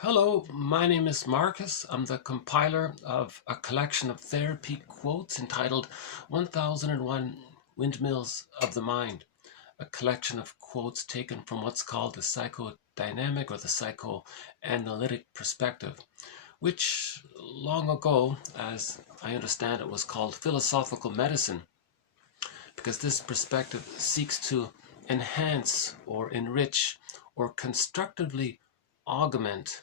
Hello, my name is Marcus. I'm the compiler of a collection of therapy quotes entitled 1001 Windmills of the Mind, a collection of quotes taken from what's called the psychodynamic or the psychoanalytic perspective, which long ago, as I understand it, was called philosophical medicine, because this perspective seeks to enhance or enrich or constructively augment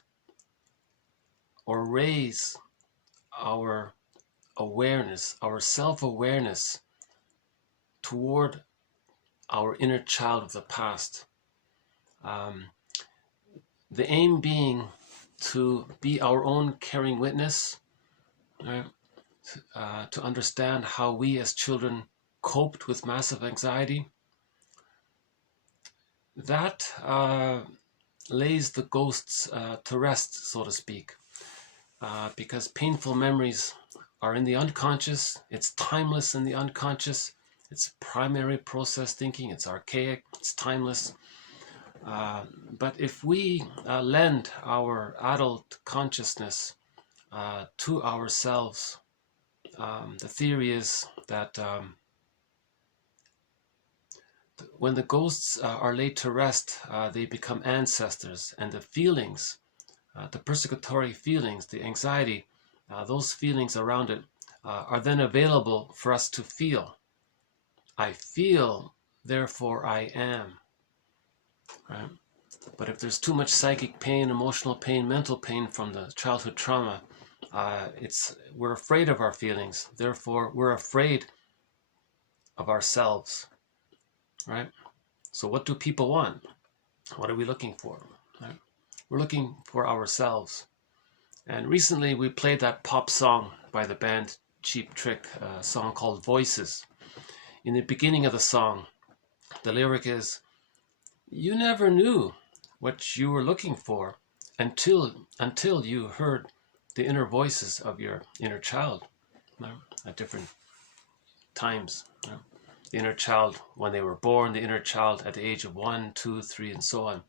or raise our awareness, our self-awareness toward our inner child of the past. The aim being to be our own caring witness, right? To understand how we as children coped with massive anxiety. That lays the ghosts to rest, so to speak. Because painful memories are in the unconscious, it's timeless in the unconscious, it's primary process thinking, it's archaic, it's timeless. But if we lend our adult consciousness to ourselves, the theory is that when the ghosts are laid to rest, they become ancestors, and the feelings, the persecutory feelings, the anxiety, those feelings around it are then available for us to feel. I feel, therefore I am. Right? But if there's too much psychic pain, emotional pain, mental pain from the childhood trauma, we're afraid of our feelings. Therefore, we're afraid of ourselves. Right? So what do people want? What are we looking for? Right? We're looking for ourselves. And recently we played that pop song by the band Cheap Trick, a song called Voices. In the beginning of the song, the lyric is, "You never knew what you were looking for until you heard the inner voices of your inner child," at different times. The inner child when they were born, the inner child at the age of 1, 2, 3, and so on.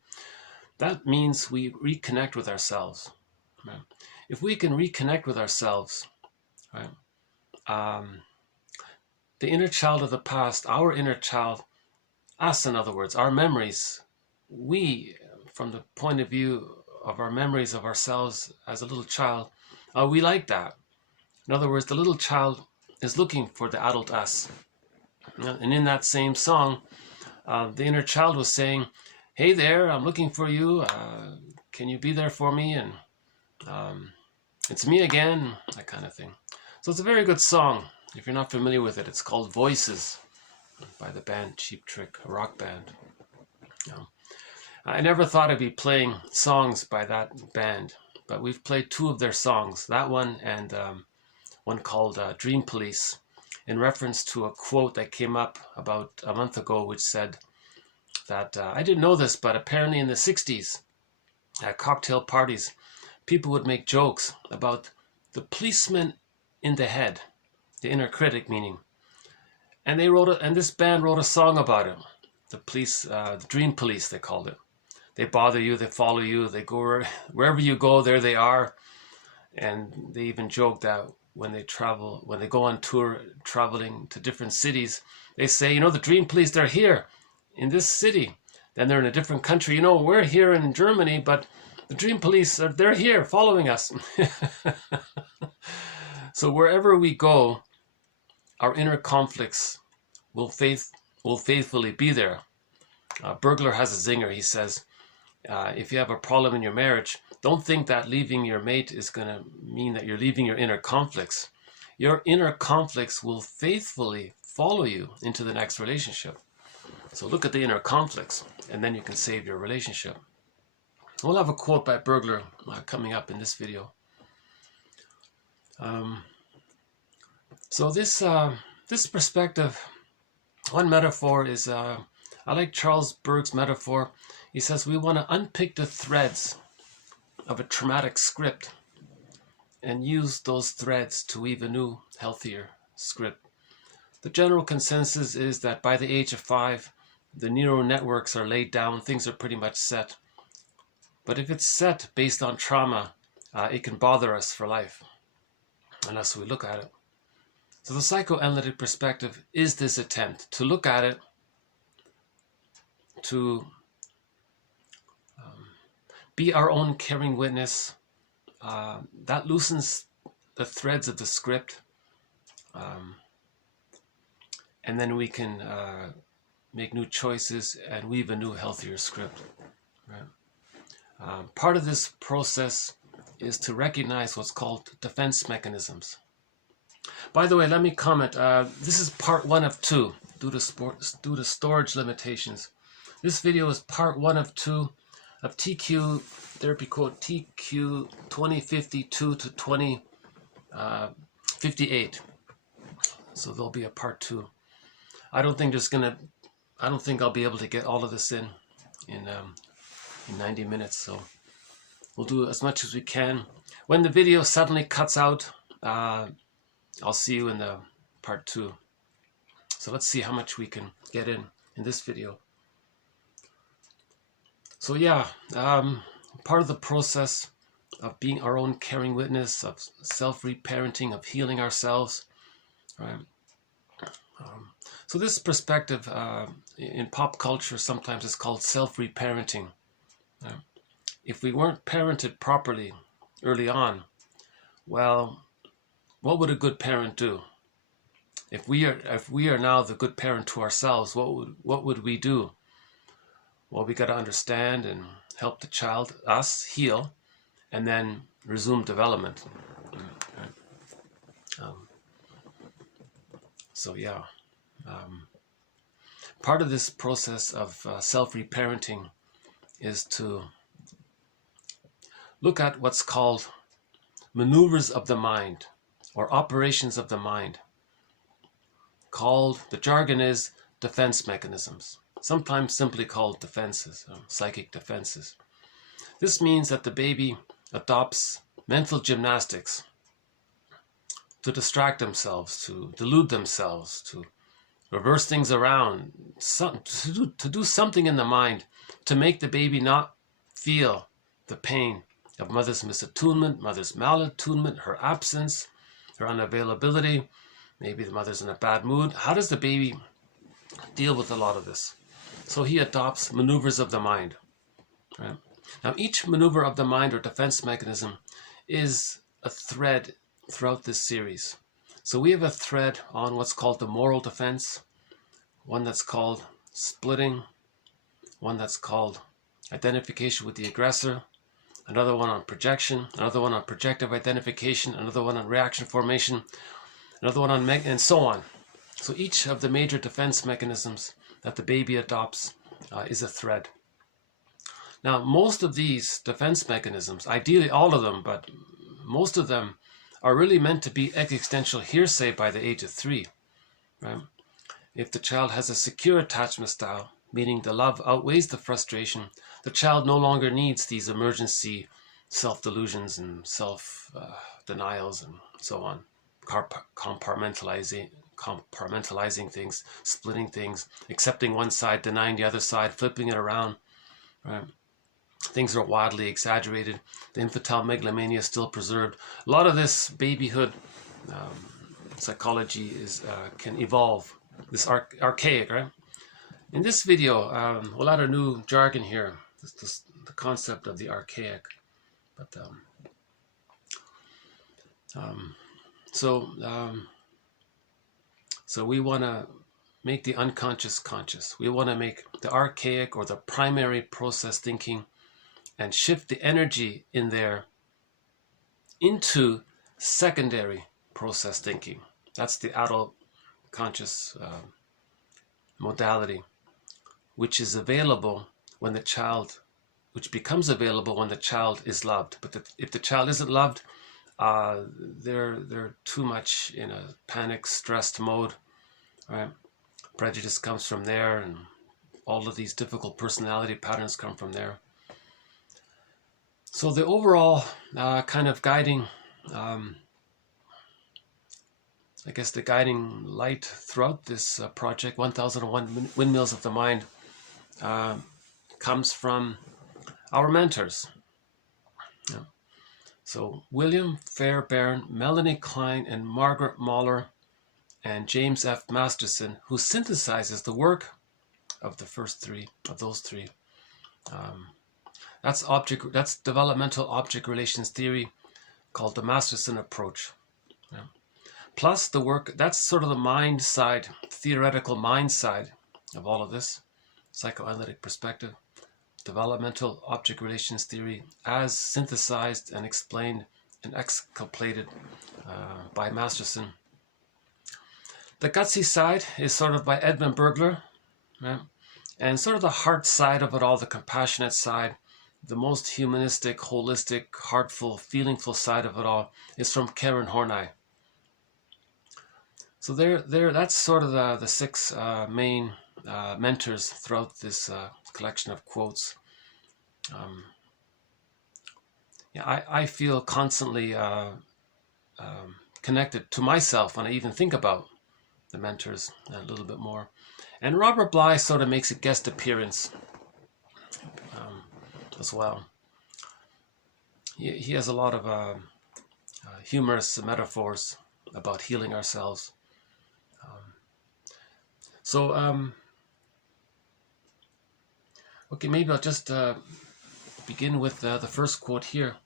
That means we reconnect with ourselves. Right? If we can reconnect with ourselves, right, the inner child of the past, our inner child, us in other words, our memories, we, from the point of view of our memories of ourselves as a little child, we like that. In other words, the little child is looking for the adult us. And in that same song, the inner child was saying, "Hey there, I'm looking for you. Can you be there for me? And it's me again," that kind of thing. So it's a very good song. If you're not familiar with it, it's called Voices by the band Cheap Trick, a rock band. I never thought I'd be playing songs by that band, but we've played two of their songs, that one and one called Dream Police, in reference to a quote that came up about a month ago, which said that, I didn't know this, but apparently in the 60s, at cocktail parties, people would make jokes about the policeman in the head, the inner critic meaning. And this band wrote a song about it. The police, the Dream Police, they called it. They bother you, they follow you, they go wherever you go, there they are. And they even joke that when they go on tour, traveling to different cities, they say, the Dream Police, they're here in this city. Then they're in a different country. We're here in Germany, but the Dream Police, they're here following us. So wherever we go, our inner conflicts will faithfully be there. Burglar has a zinger. He says, if you have a problem in your marriage, don't think that leaving your mate is going to mean that you're leaving your inner conflicts. Your inner conflicts will faithfully follow you into the next relationship. So look at the inner conflicts, and then you can save your relationship. We'll have a quote by Burglar coming up in this video. So this perspective, one metaphor is, I like Charles Berg's metaphor. He says we want to unpick the threads of a traumatic script and use those threads to weave a new, healthier script. The general consensus is that by the age of 5, the neural networks are laid down, things are pretty much set. But if it's set based on trauma, it can bother us for life unless we look at it. So the psychoanalytic perspective is this attempt to look at it, to be our own caring witness. That loosens the threads of the script, and then we can make new choices and weave a new, healthier script. Right? Part of this process is to recognize what's called defense mechanisms. By the way, let me comment. This is part 1 of 2 due to storage limitations. This video is part 1 of 2 of TQ therapy quote TQ 2052 to 2058. So there'll be a part 2. I don't think I'll be able to get all of this in 90 minutes. So we'll do as much as we can. When the video suddenly cuts out, I'll see you in the part 2. So let's see how much we can get in this video. So yeah, part of the process of being our own caring witness, of self-reparenting, of healing ourselves, right? So this perspective in pop culture sometimes is called self-reparenting. If we weren't parented properly early on, well, what would a good parent do? If we are now the good parent to ourselves, what would we do? Well, we got to understand and help the child, us, heal, and then resume development. So yeah, part of this process of self-reparenting is to look at what's called maneuvers of the mind or operations of the mind. The jargon is defense mechanisms, sometimes simply called defenses, psychic defenses. This means that the baby adopts mental gymnastics to distract themselves, to delude themselves, to reverse things around, to do something in the mind to make the baby not feel the pain of mother's misattunement, mother's malattunement, her absence, her unavailability. Maybe the mother's in a bad mood. How does the baby deal with a lot of this? So he adopts maneuvers of the mind. Right? Now, each maneuver of the mind or defense mechanism is a thread throughout this series. So we have a thread on what's called the moral defense, one that's called splitting, one that's called identification with the aggressor, another one on projection, another one on projective identification, another one on reaction formation, another one on and so on. So each of the major defense mechanisms that the baby adopts is a thread. Now, most of these defense mechanisms, ideally all of them, but most of them are really meant to be existential hearsay by the age of 3. Right? If the child has a secure attachment style, meaning the love outweighs the frustration, the child no longer needs these emergency self-delusions and self-denials and so on, compartmentalizing things, splitting things, accepting one side, denying the other side, flipping it around. Right? Things are wildly exaggerated. The infantile megalomania is still preserved. A lot of this babyhood psychology can evolve. This archaic, right? In this video, we'll add a new jargon here. The concept of the archaic. But so we want to make the unconscious conscious. We want to make the archaic or the primary process thinking and shift the energy in there into secondary process thinking. That's the adult conscious modality, which is available when the child, which becomes available when the child is loved. But if the child isn't loved, they're too much in a panic, stressed mode. Right? Prejudice comes from there, and all of these difficult personality patterns come from there. So the overall kind of guiding, I guess the guiding light throughout this project, 1001 Windmills of the Mind, comes from our mentors. So William Fairbairn, Melanie Klein, and Margaret Mahler, and James F. Masterson, who synthesizes the work of the first three, of those three. That's developmental object relations theory, called the Masterson approach. Yeah. Plus the work, that's sort of the mind side, theoretical mind side of all of this, psychoanalytic perspective, developmental object relations theory as synthesized and explained and exculpated by Masterson. The gutsy side is sort of by Edmund Burglar, right? And sort of the heart side of it all, the compassionate side, the most humanistic, holistic, heartful, feelingful side of it all is from Karen Horney. So that's sort of the six main mentors throughout this collection of quotes. I feel constantly connected to myself when I even think about the mentors a little bit more. And Robert Bly sort of makes a guest appearance as well. He has a lot of humorous metaphors about healing ourselves. Okay, maybe I'll just begin with the first quote here.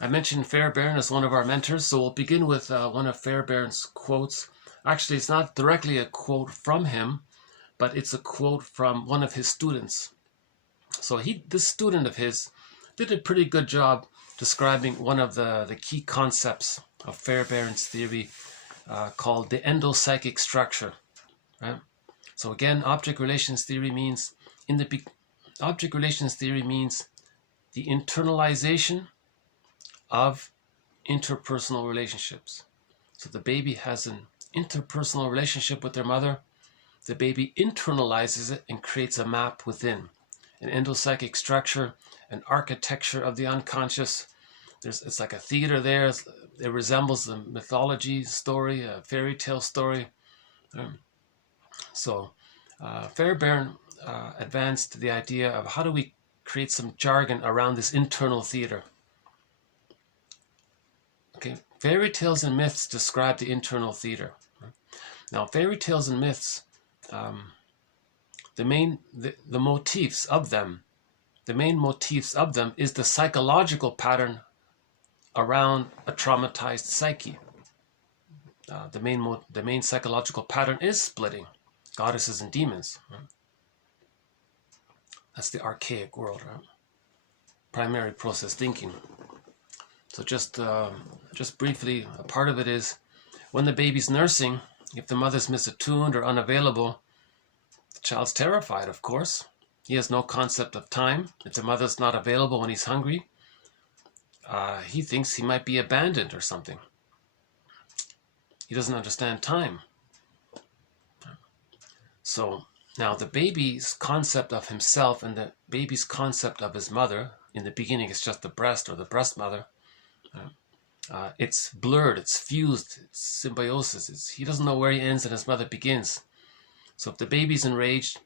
I mentioned Fairbairn as one of our mentors, so we'll begin with one of Fairbairn's quotes. Actually, it's not directly a quote from him, but it's a quote from one of his students. So this student of his did a pretty good job describing one of the key concepts of Fairbairn's theory called the endopsychic structure. Right? So again, object relations theory means the internalization of interpersonal relationships. So the baby has an interpersonal relationship with their mother. The baby internalizes it and creates a map within. An endopsychic structure, an architecture of the unconscious. It's like a theater there. It resembles the mythology story, a fairy tale story. So Fairbairn advanced the idea of how do we create some jargon around this internal theater. Okay, fairy tales and myths describe the internal theater. Now, fairy tales and myths, the main motifs of them is the psychological pattern around a traumatized psyche. The main psychological pattern is splitting, goddesses and demons. Right? That's the archaic world, right? Primary process thinking. So just briefly, a part of it is when the baby's nursing, if the mother's misattuned or unavailable, the child's terrified, of course. He has no concept of time. If the mother's not available when he's hungry, he thinks he might be abandoned or something. He doesn't understand time. So now the baby's concept of himself and the baby's concept of his mother, in the beginning it's just the breast or the breast mother, it's blurred, it's fused, it's symbiosis. He doesn't know where he ends and his mother begins. So if the baby's enraged,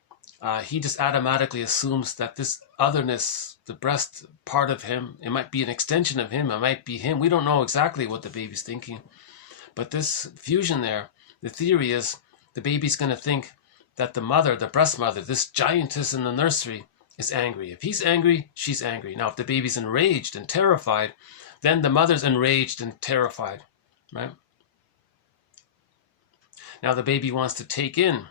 he just automatically assumes that this otherness, the breast part of him, it might be an extension of him, it might be him. We don't know exactly what the baby's thinking. But this fusion there, the theory is the baby's going to think that the mother, the breast mother, this giantess in the nursery is angry. If he's angry, she's angry. Now, if the baby's enraged and terrified, then the mother's enraged and terrified, right? Now, the baby wants to take in.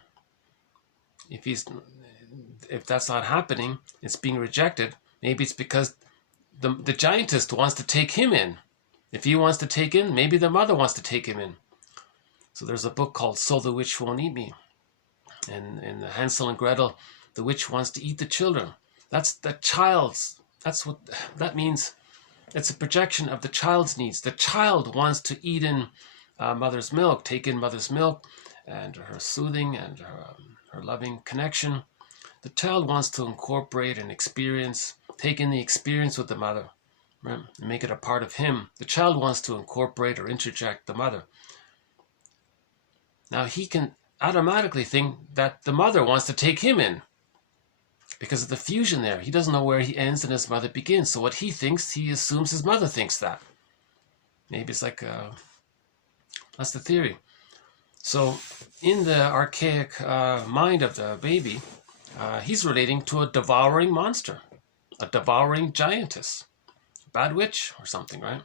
If that's not happening, it's being rejected. Maybe it's because the giantess wants to take him in. If he wants to take in, maybe the mother wants to take him in. So there's a book called So the Witch Won't Eat Me. And in Hansel and Gretel, the witch wants to eat the children. That's what that means. It's a projection of the child's needs. The child wants to eat in mother's milk, take in mother's milk and her soothing and her loving connection. The child wants to incorporate and experience, take in the experience with the mother, right? And make it a part of him. The child wants to incorporate or interject the mother. Now he can automatically think that the mother wants to take him in. because of the fusion there. He doesn't know where he ends and his mother begins. So what he thinks, he assumes his mother thinks that. Maybe it's like, that's the theory. So in the archaic mind of the baby, he's relating to a devouring monster, a devouring giantess, bad witch or something, right?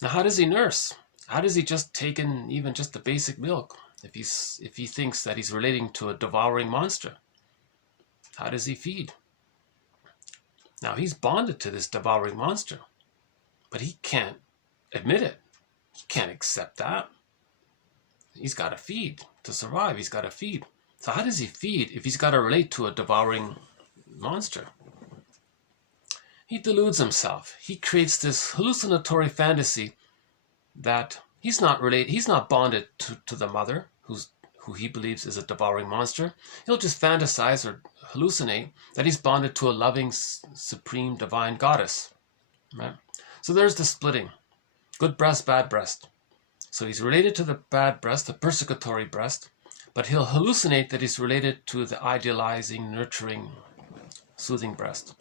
Now, how does he nurse? How does he just take in even just the basic milk if he thinks that he's relating to a devouring monster? How does he feed? Now, he's bonded to this devouring monster, but he can't admit it. He can't accept that. He's got to feed. To survive, he's got to feed. So how does he feed if he's got to relate to a devouring monster? He deludes himself. He creates this hallucinatory fantasy that he's not bonded to the mother, who he believes is a devouring monster. He'll just fantasize or hallucinate that he's bonded to a loving, supreme, divine goddess. Right? So there's the splitting. Good breast, bad breast. So he's related to the bad breast, the persecutory breast, but he'll hallucinate that he's related to the idealizing, nurturing, soothing breast.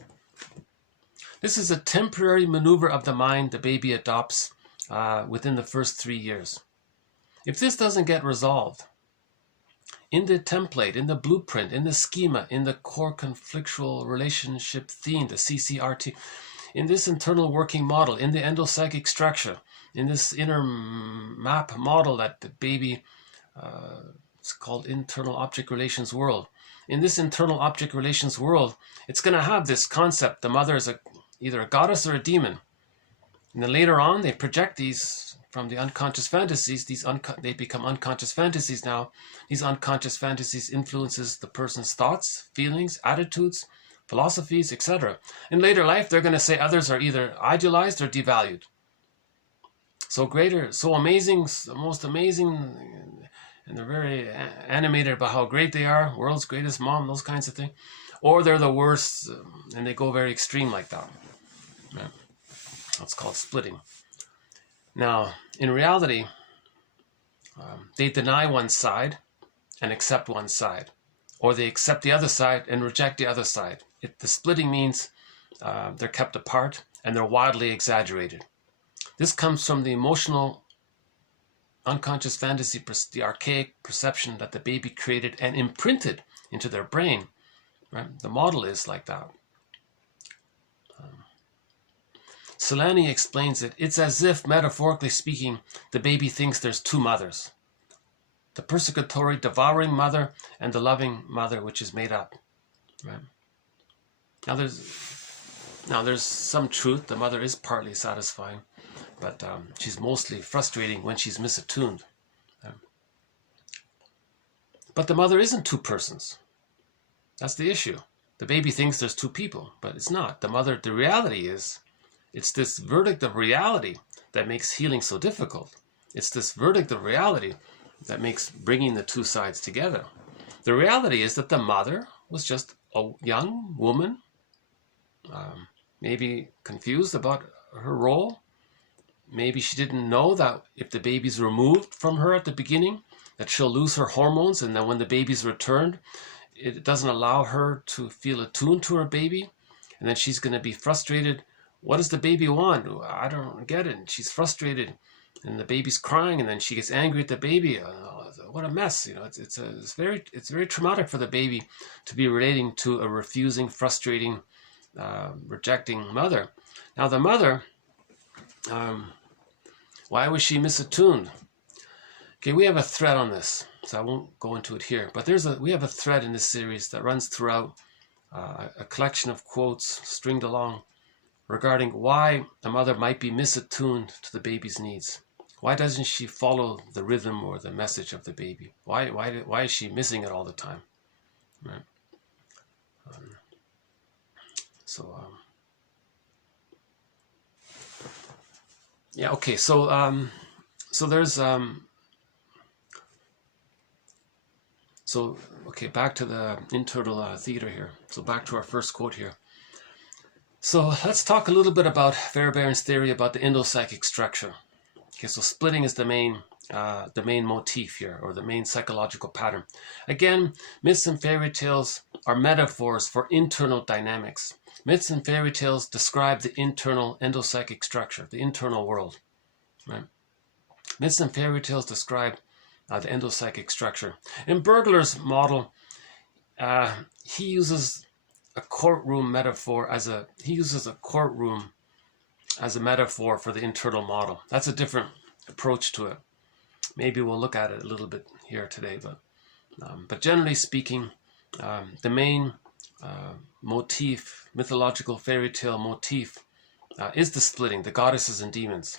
This is a temporary maneuver of the mind the baby adopts within the first 3 years. If this doesn't get resolved, in the template, in the blueprint, in the schema, in the core conflictual relationship theme, the CCRT, in this internal working model, in the endopsychic structure, in this inner map model that the baby, it's called internal object relations world. In this internal object relations world, it's going to have this concept, the mother is either a goddess or a demon. And then later on, they project these from the unconscious fantasies. They become unconscious fantasies now. These unconscious fantasies influences the person's thoughts, feelings, attitudes, philosophies, etc. In later life, they're going to say others are either idealized or devalued. So greater, so amazing, most amazing, and they're very animated about how great they are, world's greatest mom, those kinds of things. Or they're the worst, and they go very extreme like that. Yeah. That's called splitting. Now, in reality, they deny one side and accept one side, or they accept the other side and reject the other side. The splitting means they're kept apart and they're wildly exaggerated. This comes from the emotional unconscious fantasy, the archaic perception that the baby created and imprinted into their brain. Right? The model is like that. Solani explains it. It's as if, metaphorically speaking, the baby thinks there's two mothers. The persecutory, devouring mother and the loving mother, which is made up. Right? Now there's some truth. The mother is partly satisfying, but she's mostly frustrating when she's misattuned. Right? But the mother isn't two persons. That's the issue. The baby thinks there's two people, but it's not. The reality is, it's this verdict of reality that makes healing so difficult. It's this verdict of reality that makes bringing the two sides together. The reality is that the mother was just a young woman, maybe confused about her role. Maybe she didn't know that if the baby's removed from her at the beginning, that she'll lose her hormones, and then when the baby's returned, it doesn't allow her to feel attuned to her baby, and then she's going to be frustrated. What does the baby want? I don't get it. And she's frustrated, and the baby's crying, and then she gets angry at the baby. What a mess! You know, it's very traumatic for the baby to be relating to a refusing, frustrating, rejecting mother. Now the mother, why was she misattuned? Okay, we have a thread on this, so I won't go into it here. But we have a thread in this series that runs throughout, a collection of quotes stringed along regarding why a mother might be misattuned to the baby's needs. Why doesn't she follow the rhythm or the message of the baby? Why is she missing it all the time? Right? Yeah. Okay. So there's okay. Back to the internal theater here. So back to our first quote here. So let's talk a little bit about Fairbairn's theory about the endopsychic structure. Okay, so splitting is the main the main motif here, or the main psychological pattern. Again, myths and fairy tales are metaphors for internal dynamics. Myths and fairy tales describe the internal endopsychic structure, the internal world. Right? Myths and fairy tales describe the endopsychic structure. In Burglar's model, he uses a courtroom metaphor as a metaphor for the internal model. That's a different approach to it. Maybe we'll look at it a little bit here today, but generally speaking, the main motif, mythological fairy tale motif, is the splitting, the goddesses and demons.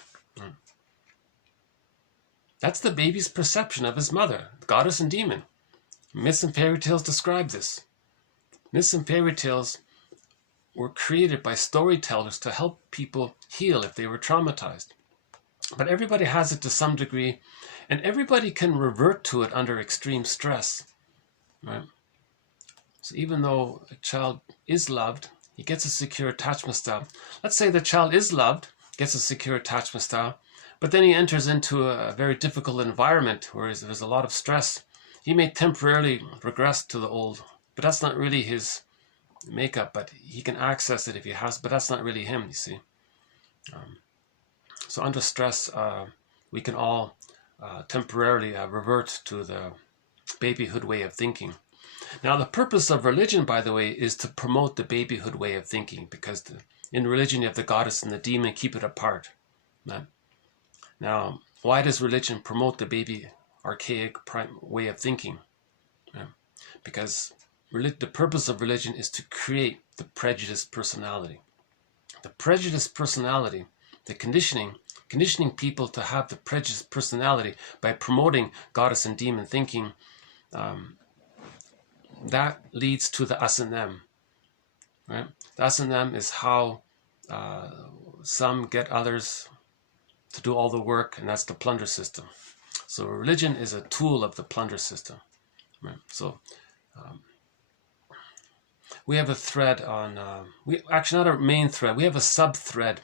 That's the baby's perception of his mother, goddess and demon. Myths and fairy tales describe this. Myths and fairy tales were created by storytellers to help people heal if they were traumatized. But everybody has it to some degree, and everybody can revert to it under extreme stress. Right? So even though a child is loved, he gets a secure attachment style. Let's say the child is loved, gets a secure attachment style, but then he enters into a very difficult environment where there's a lot of stress. He may temporarily regress to the old, but that's not really his makeup, but he can access it if he has, but that's not really him, you see. So under stress, we can all temporarily revert to the babyhood way of thinking. Now, the purpose of religion, by the way, is to promote the babyhood way of thinking, because in religion you have the goddess and the demon, keep it apart. Right? Now, why does religion promote the baby archaic way of thinking? Right? Because the purpose of religion is to create the prejudiced personality. The prejudiced personality, the conditioning people to have the prejudiced personality by promoting goddess and demon thinking, that leads to the us and them. Right? The us and them is how some get others to do all the work, and that's the plunder system. So religion is a tool of the plunder system. Right? So we have a thread on, actually not our main thread, we have a sub-thread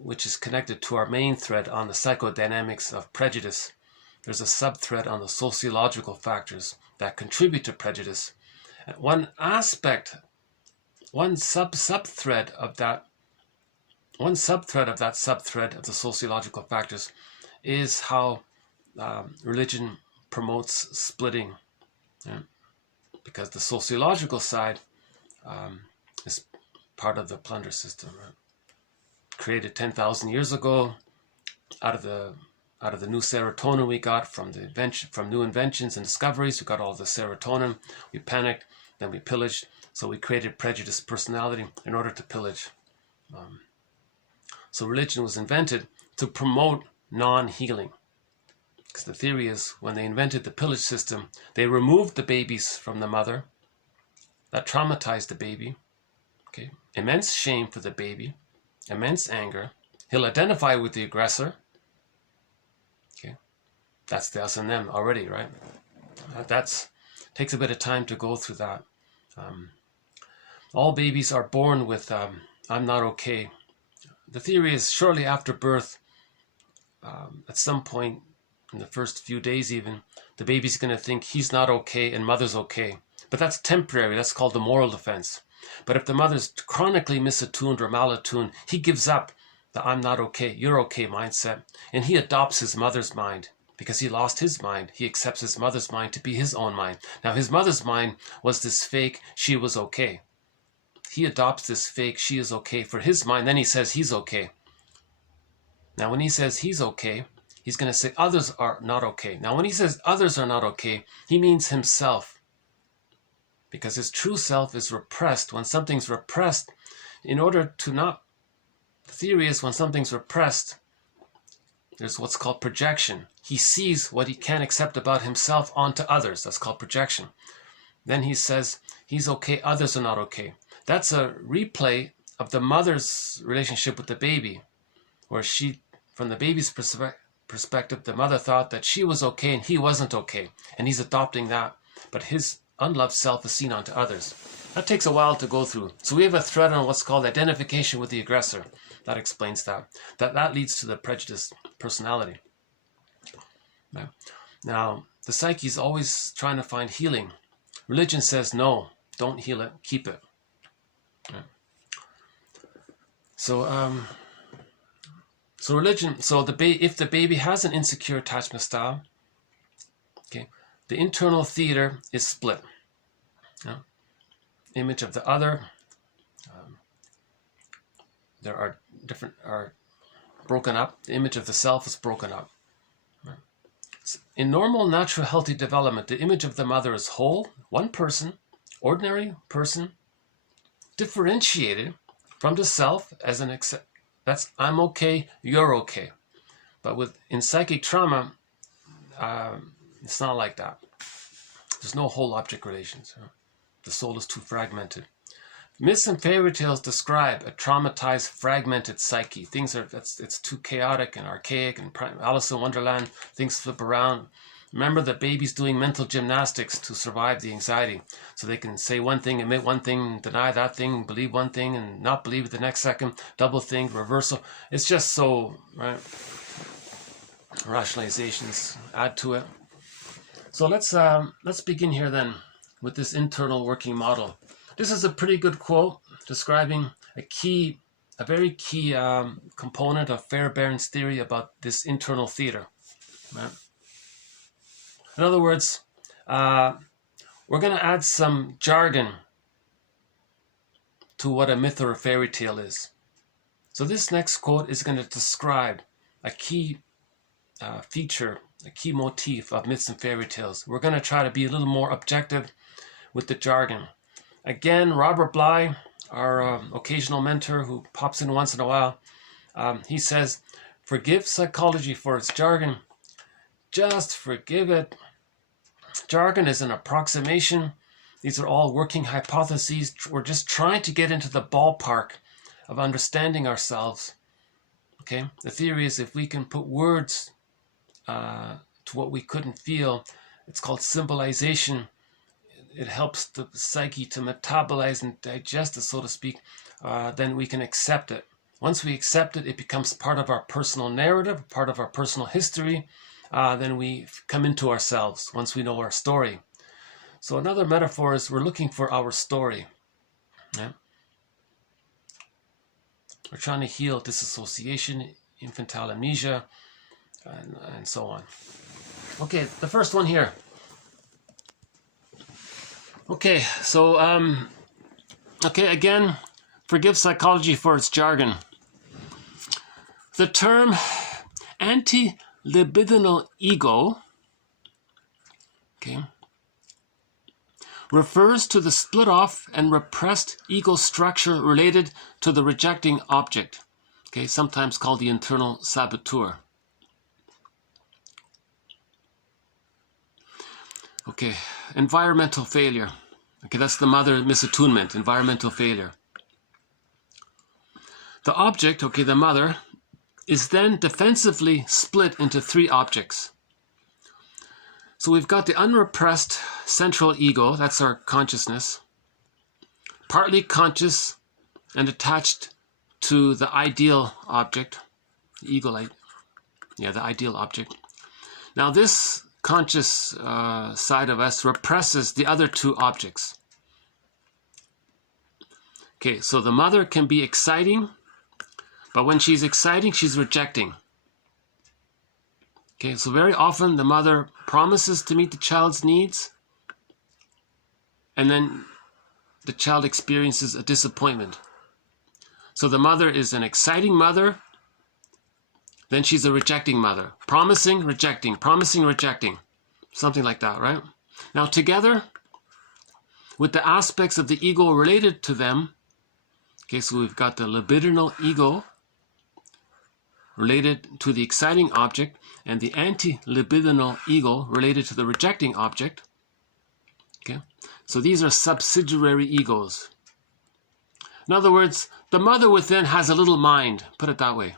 which is connected to our main thread on the psychodynamics of prejudice. There's a sub-thread on the sociological factors that contribute to prejudice. And one sub-thread of that sub-thread of the sociological factors is how religion promotes splitting. Yeah? Because the sociological side is part of the plunder system. Right? Created 10,000 years ago out of the new serotonin we got from new inventions and discoveries. We got all the serotonin. We panicked, then we pillaged. So we created prejudiced personality in order to pillage. So religion was invented to promote non-healing. Because the theory is, when they invented the pillage system, they removed the babies from the mother. That traumatized the baby. Okay, immense shame for the baby, immense anger. He'll identify with the aggressor. Okay, that's the us and them already, right? That takes a bit of time to go through that. All babies are born with I'm not okay. The theory is shortly after birth, at some point in the first few days even, the baby's going to think he's not okay and mother's okay. But that's temporary. That's called the moral defense. But if the mother's chronically misattuned or malattuned, he gives up the I'm not okay, you're okay mindset, and he adopts his mother's mind. Because he lost his mind, he accepts his mother's mind to be his own mind. Now his mother's mind was this fake, she was okay. He adopts this fake, she is okay for his mind, then he says he's okay. Now when he says he's okay, he's going to say others are not okay. Now when he says others are not okay, he means himself. Because his true self is repressed. When something's repressed, in order to not... The theory is when something's repressed, there's what's called projection. He sees what he can't accept about himself onto others. That's called projection. Then he says he's okay, others are not okay. That's a replay of the mother's relationship with the baby, where she, from the baby's perspective, the mother thought that she was okay and he wasn't okay, and he's adopting that, but his unloved self is seen onto others. That takes a while to go through. So we have a thread on what's called identification with the aggressor. That explains that. That leads to the prejudiced personality. Right? Now, the psyche is always trying to find healing. Religion says, no, don't heal it, keep it. Right? So religion, so if the baby has an insecure attachment style, okay, the internal theater is split. Yeah? Image of the other, are broken up. The image of the self is broken up. Right? In normal, natural, healthy development, the image of the mother is whole, one person, ordinary person, differentiated from the self as an that's I'm okay, you're okay. But in psychic trauma, it's not like that. There's no whole object relations. The soul is too fragmented. Myths and fairy tales describe a traumatized, fragmented psyche. It's too chaotic and archaic, and Alice in Wonderland, things flip around. Remember that babies doing mental gymnastics to survive the anxiety. So they can say one thing, admit one thing, deny that thing, believe one thing, and not believe it the next second, double think, reversal. It's just so, right? Rationalizations add to it. So let's begin here then with this internal working model. This is a pretty good quote describing a very key component of Fairbairn's theory about this internal theater. Right? In other words, we're going to add some jargon to what a myth or a fairy tale is. So this next quote is going to describe a key feature, a key motif of myths and fairy tales. We're going to try to be a little more objective with the jargon. Again, Robert Bly, our occasional mentor who pops in once in a while, he says, forgive psychology for its jargon. Just forgive it. Jargon is an approximation. These are all working hypotheses. We're just trying to get into the ballpark of understanding ourselves. Okay? The theory is if we can put words to what we couldn't feel, it's called symbolization. It helps the psyche to metabolize and digest it, so to speak. Then we can accept it. Once we accept it, it becomes part of our personal narrative, part of our personal history. Then we come into ourselves once we know our story. So another metaphor is we're looking for our story. Yeah? We're trying to heal disassociation, infantile amnesia, and so on. Okay, the first one here. Okay, so, again, forgive psychology for its jargon. The term antilibidinal ego, okay, refers to the split off and repressed ego structure related to the rejecting object, okay, sometimes called the internal saboteur. Okay, environmental failure. Okay, that's the mother misattunement, environmental failure. The object, okay, the mother, is then defensively split into three objects. So we've got the unrepressed central ego, that's our consciousness, partly conscious and attached to the ideal object, the ego light, the ideal object. Now this conscious side of us represses the other two objects. Okay, so the mother can be exciting, but when she's exciting, she's rejecting. Okay, so very often the mother promises to meet the child's needs, and then the child experiences a disappointment. So the mother is an exciting mother, then she's a rejecting mother. Promising, rejecting, something like that, right? Now together, with the aspects of the ego related to them, okay, so we've got the libidinal ego related to the exciting object, and the antilibidinal ego related to the rejecting object. Okay, so these are subsidiary egos. In other words, the mother within has a little mind, put it that way.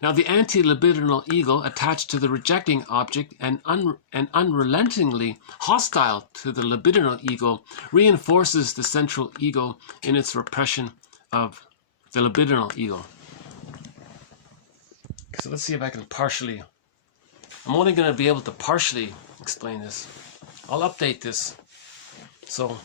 Now the antilibidinal ego attached to the rejecting object and unrelentingly hostile to the libidinal ego reinforces the central ego in its repression of the libidinal ego. So let's see if I can partially I'm only going to be able to partially explain this. I'll update this. So,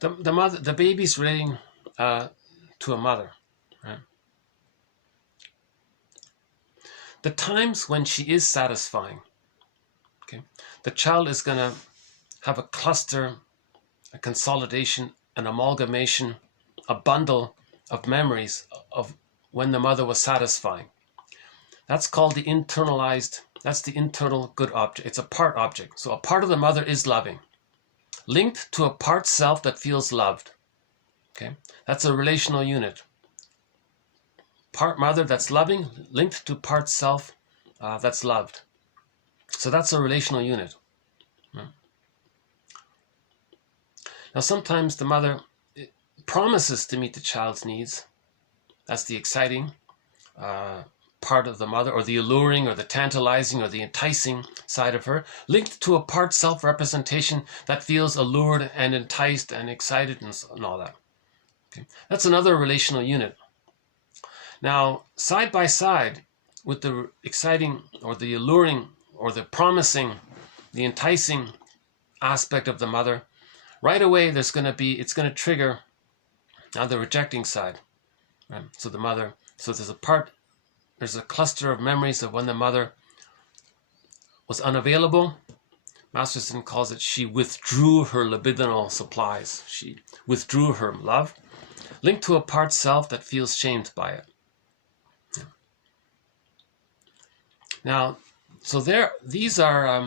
the baby's relating to a mother, right? The times when she is satisfying, okay, the child is going to have a cluster, a consolidation, an amalgamation, a bundle of memories of when the mother was satisfying. That's called the internalized, that's the internal good object. It's a part object. So a part of the mother is loving, linked to a part self that feels loved. Okay, that's a relational unit. Part mother that's loving, linked to part self that's loved. So that's a relational unit. Now sometimes the mother promises to meet the child's needs. That's the exciting part of the mother, or the alluring, or the tantalizing, or the enticing side of her, linked to a part self-representation that feels allured and enticed and excited and all that. Okay. That's another relational unit. Now, side by side with the exciting, or the alluring, or the promising, the enticing aspect of the mother, right away it's going to trigger on the rejecting side. Right? So the mother, so there's a cluster of memories of when the mother was unavailable. Masochism calls it, she withdrew her libidinal supplies. She withdrew her love, linked to a part self that feels shamed by it. Now, so these are,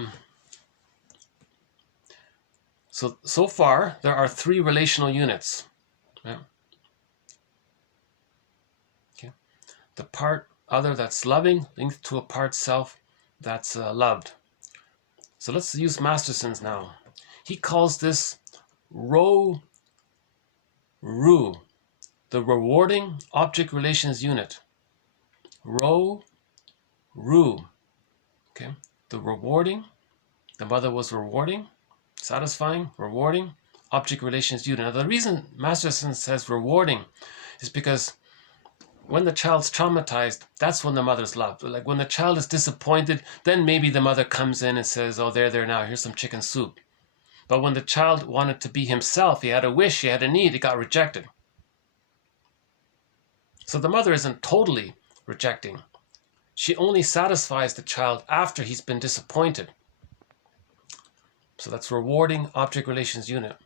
so far there are 3 relational units. Yeah. Okay. The part other that's loving, linked to a part self that's loved. So let's use Masterson's now. He calls this RORU, the rewarding object relations unit. RORU. Okay, the rewarding, the mother was rewarding, satisfying, rewarding, object relations unit. Now the reason Masterson says rewarding is because when the child's traumatized, that's when the mother's loved. Like when the child is disappointed, then maybe the mother comes in and says, oh, there now, here's some chicken soup. But when the child wanted to be himself, he had a wish, he had a need, it got rejected. So the mother isn't totally rejecting. She only satisfies the child after he's been disappointed. So that's rewarding object relations unit.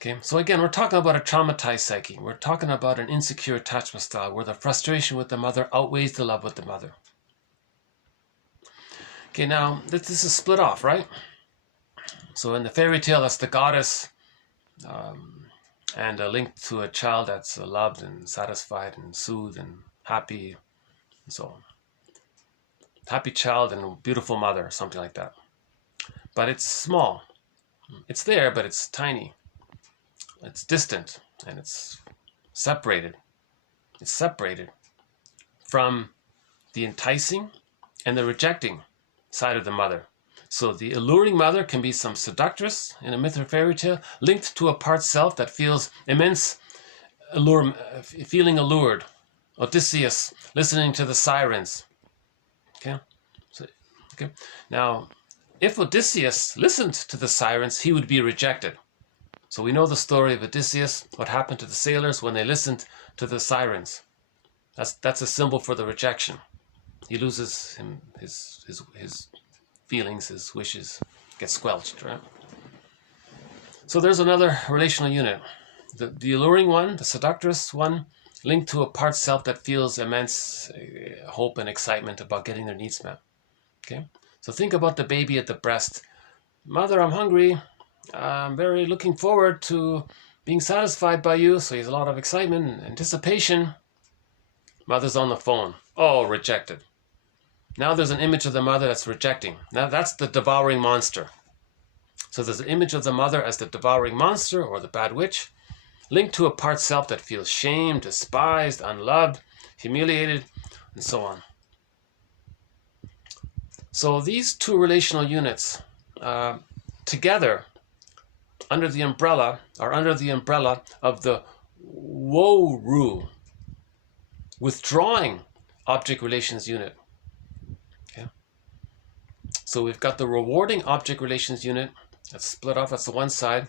Okay, so again, we're talking about a traumatized psyche. We're talking about an insecure attachment style where the frustration with the mother outweighs the love with the mother. Okay, now this is split off, right? So in the fairy tale, that's the goddess, and a link to a child that's loved and satisfied and soothed and happy, and so on. Happy child and a beautiful mother, something like that. But it's small. It's there, but it's tiny. It's distant, and it's separated. It's separated from the enticing and the rejecting side of the mother. So the alluring mother can be some seductress in a myth or fairy tale, linked to a part self that feels immense feeling allured. Odysseus listening to the sirens. Okay? Now, if Odysseus listened to the sirens, he would be rejected. So we know the story of Odysseus, what happened to the sailors when they listened to the sirens. That's a symbol for the rejection. He loses his feelings, his wishes get squelched, right? So there's another relational unit. The alluring one, the seductress one, linked to a part self that feels immense hope and excitement about getting their needs met. Okay? So think about the baby at the breast. Mother, I'm hungry. I'm very looking forward to being satisfied by you. So he has a lot of excitement and anticipation. Mother's on the phone. Oh, rejected. Now there's an image of the mother that's rejecting. Now that's the devouring monster. So there's an image of the mother as the devouring monster or the bad witch, linked to a part self that feels shamed, despised, unloved, humiliated, and so on. So these 2 relational units together under the umbrella of the WORU, withdrawing object relations unit. Okay. So we've got the rewarding object relations unit that's split off, that's the one side.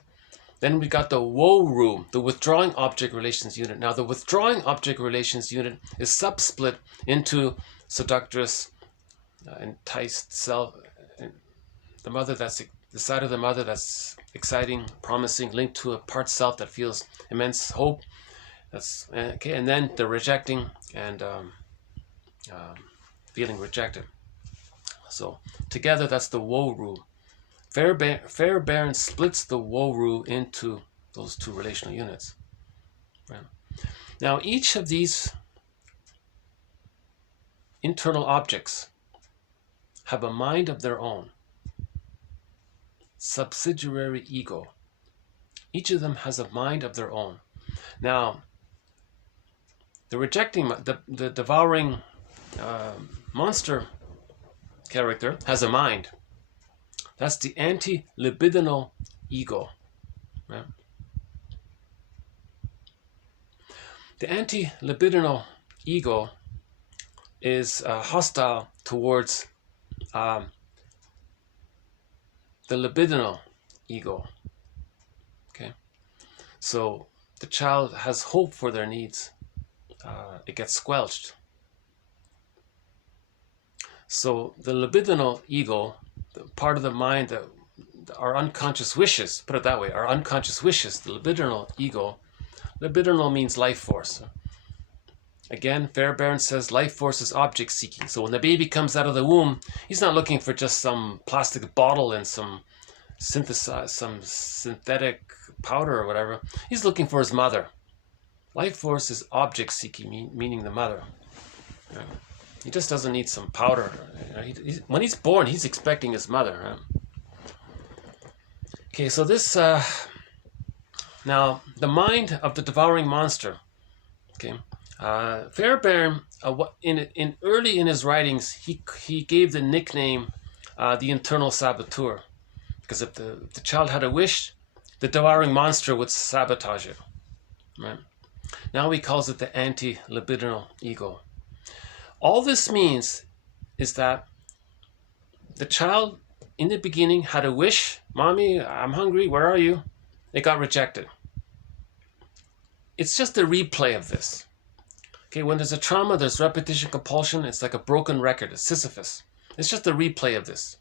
Then we got the WORU, the withdrawing object relations unit. Now the withdrawing object relations unit is subsplit into seductress, enticed self, the mother that's the side of the mother that's exciting, promising, linked to a part self that feels immense hope. That's okay, and then the rejecting and feeling rejected. So together, that's the WORU. Fairbairn splits the WORU into those two relational units. Right? Now, each of these internal objects have a mind of their own. Subsidiary ego. Each of them has a mind of their own. Now, the rejecting, the devouring monster character has a mind. That's the antilibidinal ego. Right? The antilibidinal ego is hostile towards the libidinal ego. Okay, so the child has hope for their needs. It gets squelched. So the libidinal ego, the part of the mind that our unconscious wishes, put it that way, our unconscious wishes, the libidinal ego. Libidinal means life force. Again, Fairbairn says life force is object seeking. So when the baby comes out of the womb, he's not looking for just some plastic bottle and some synthetic powder or whatever. He's looking for his mother. Life force is object seeking, meaning the mother. Yeah. He just doesn't need some powder. When he's born, he's expecting his mother. Right? Okay, so this now the mind of the devouring monster. Okay. Fairbairn, early in his writings, he gave the nickname the internal saboteur, because if the child had a wish, the devouring monster would sabotage it. Right? Now he calls it the anti-libidinal ego. All this means is that the child in the beginning had a wish, "Mommy, I'm hungry, where are you?" It got rejected. It's just a replay of this. Okay, when there's a trauma, there's repetition compulsion. It's like a broken record, a Sisyphus. It's just a replay of this.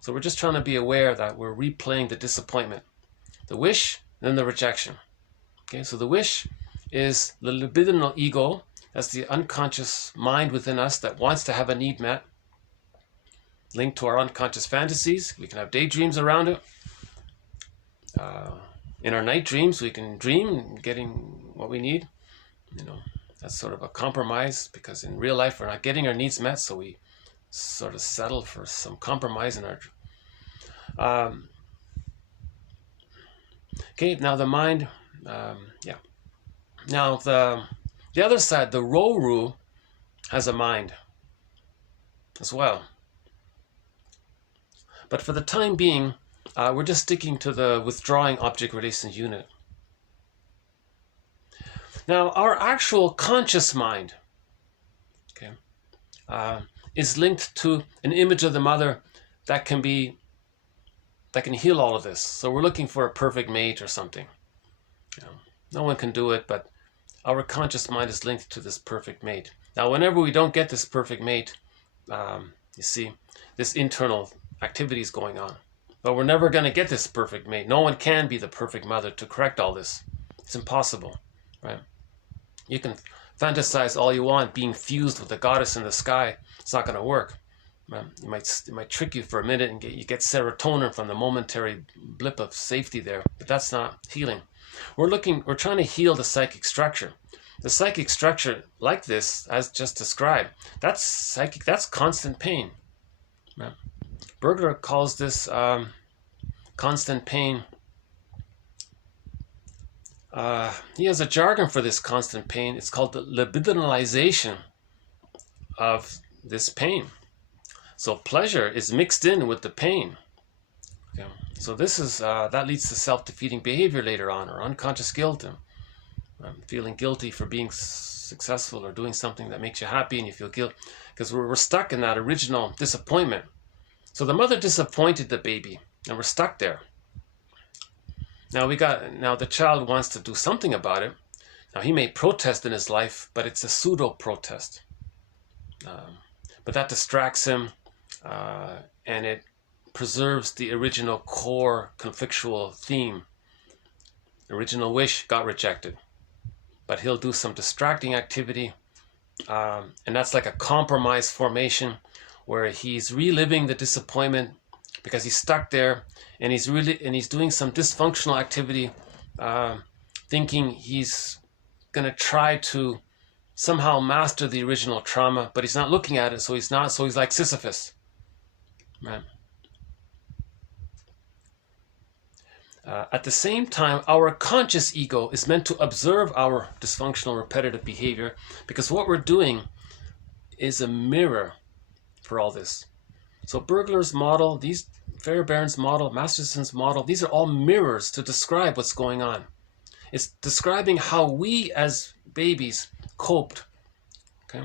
So we're just trying to be aware that we're replaying the disappointment. The wish, then the rejection. Okay, so the wish is the libidinal ego. That's the unconscious mind within us that wants to have a need met, linked to our unconscious fantasies. We can have daydreams around it. In our night dreams, we can dream getting what we need. That's sort of a compromise, because in real life we're not getting our needs met, so we sort of settle for some compromise in our. Okay, now the mind, Now the other side, the WORU, has a mind as well. But for the time being, we're just sticking to the withdrawing object relations unit. Now, our actual conscious mind, okay, is linked to an image of the mother that can heal all of this. So we're looking for a perfect mate or something. No one can do it, but our conscious mind is linked to this perfect mate. Now, whenever we don't get this perfect mate, you see, this internal activity is going on. But we're never going to get this perfect mate. No one can be the perfect mother to correct all this. It's impossible, right? You can fantasize all you want, being fused with the goddess in the sky. It's not going to work. It might trick you for a minute, and you get serotonin from the momentary blip of safety there. But that's not healing. We're trying to heal the psychic structure. The psychic structure, like this, as just described, that's psychic. That's constant pain. Right? Berger calls this constant pain. He has a jargon for this constant pain. It's called the libidinalization of this pain. So pleasure is mixed in with the pain. Okay. So this is that leads to self-defeating behavior later on, or unconscious guilt, and feeling guilty for being successful or doing something that makes you happy, and you feel guilt because we're stuck in that original disappointment. So the mother disappointed the baby, and we're stuck there. Now the child wants to do something about it. Now he may protest in his life, but it's a pseudo protest. But that distracts him, and it preserves the original core conflictual theme. The original wish got rejected, but he'll do some distracting activity, and that's like a compromise formation where he's reliving the disappointment because he's stuck there, and he's doing some dysfunctional activity, thinking he's going to try to somehow master the original trauma, but he's not looking at it, so he's like Sisyphus, right? At the same time, our conscious ego is meant to observe our dysfunctional repetitive behavior, because what we're doing is a mirror for all this. So Bergler's model, these Fairbairn's model, Masterson's model, these are all mirrors to describe what's going on. It's describing how we as babies coped, okay?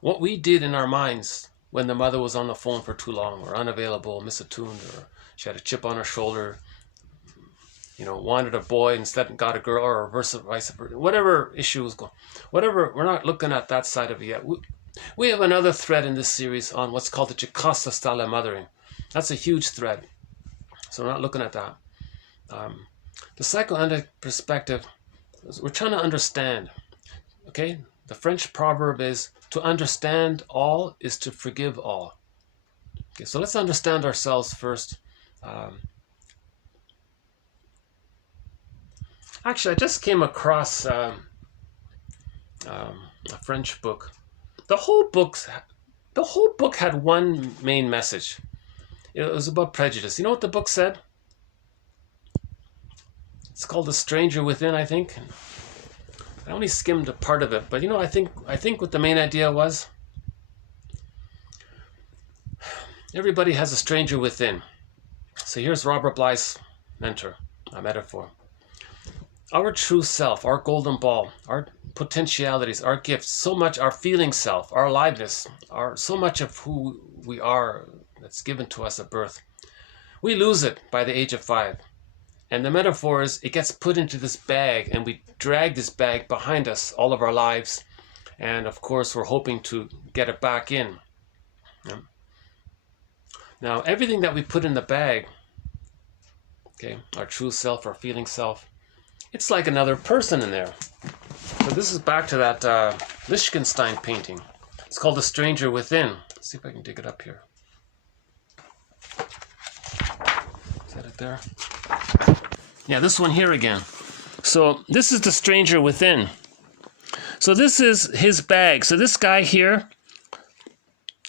What we did in our minds when the mother was on the phone for too long, or unavailable, misattuned, or she had a chip on her shoulder, wanted a boy instead got a girl, or vice versa, whatever issue was going, whatever, we're not looking at that side of it yet. We have another thread in this series on what's called the Jocasta style of mothering. That's a huge thread, so we're not looking at that. The psychoanalytic perspective, we're trying to understand, okay? The French proverb is, to understand all is to forgive all. Okay, so let's understand ourselves first. Actually, I just came across a French book. The whole book had one main message. It was about prejudice. You know what the book said? It's called The Stranger Within, I think. I only skimmed a part of it, but I think what the main idea was, everybody has a stranger within. So here's Robert Bly's mentor, a metaphor. Our true self, our golden ball, our potentialities, our gifts, so much our feeling self, our aliveness, so much of who we are that's given to us at birth. We lose it by the age of 5. And the metaphor is, it gets put into this bag, and we drag this bag behind us all of our lives. And of course, we're hoping to get it back in. Yeah. Now, everything that we put in the bag, okay, our true self, our feeling self, it's like another person in there. So this is back to that Lichtenstein painting. It's called The Stranger Within. Let's see if I can dig it up here. Is that it there? Yeah, this one here again. So this is the stranger within. So this is his bag. So this guy here,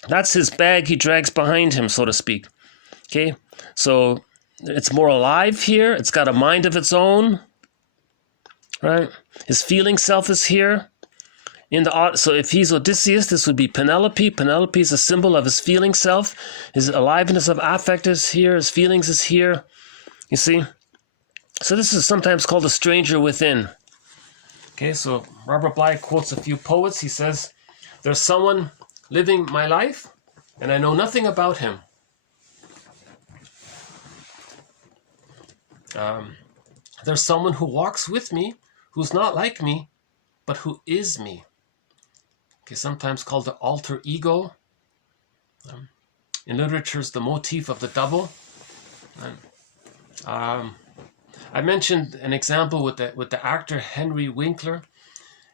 that's his bag he drags behind him, so to speak. Okay, so it's more alive here. It's got a mind of its own, right? His feeling self is here. So if he's Odysseus, this would be Penelope. Penelope is a symbol of his feeling self. His aliveness of affect is here. His feelings is here. You see? So this is sometimes called a stranger within. Okay, so Robert Bly quotes a few poets. He says, there's someone living my life, and I know nothing about him. There's someone who walks with me, who's not like me, but who is me. Okay, sometimes called the alter ego. In literature, it's the motif of the double. I mentioned an example with the actor Henry Winkler.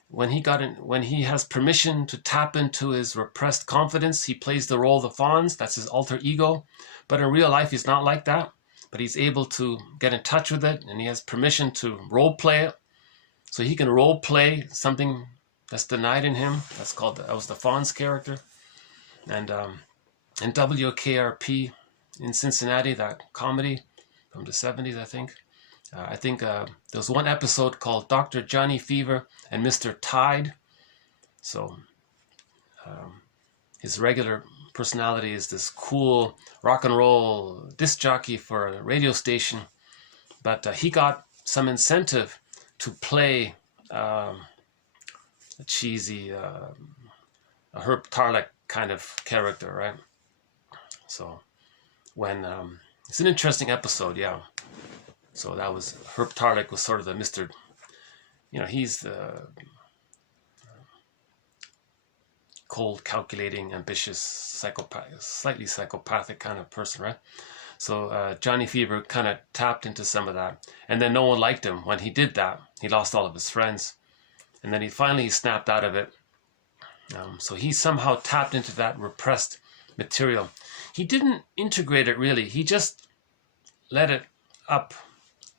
When he has permission to tap into his repressed confidence, he plays the role of the Fonz. That's his alter ego. But in real life, he's not like that. But he's able to get in touch with it, and he has permission to role play it. So he can role play something that's denied in him. That was the Fonz character. And in WKRP in Cincinnati, that comedy from the 70s, I think. There was one episode called Dr. Johnny Fever and Mr. Tide. So his regular personality is this cool rock and roll disc jockey for a radio station, but he got some incentive to play a cheesy a Herb Tarlek kind of character, right? So when it's an interesting episode, yeah. So that was Herb Tarlek was sort of the Mr. He's the cold, calculating, ambitious, slightly psychopathic kind of person, right? So Johnny Fever kind of tapped into some of that, and then no one liked him when he did that. He lost all of his friends, and then he finally snapped out of it. So he somehow tapped into that repressed material. He didn't integrate it really. He just let it up,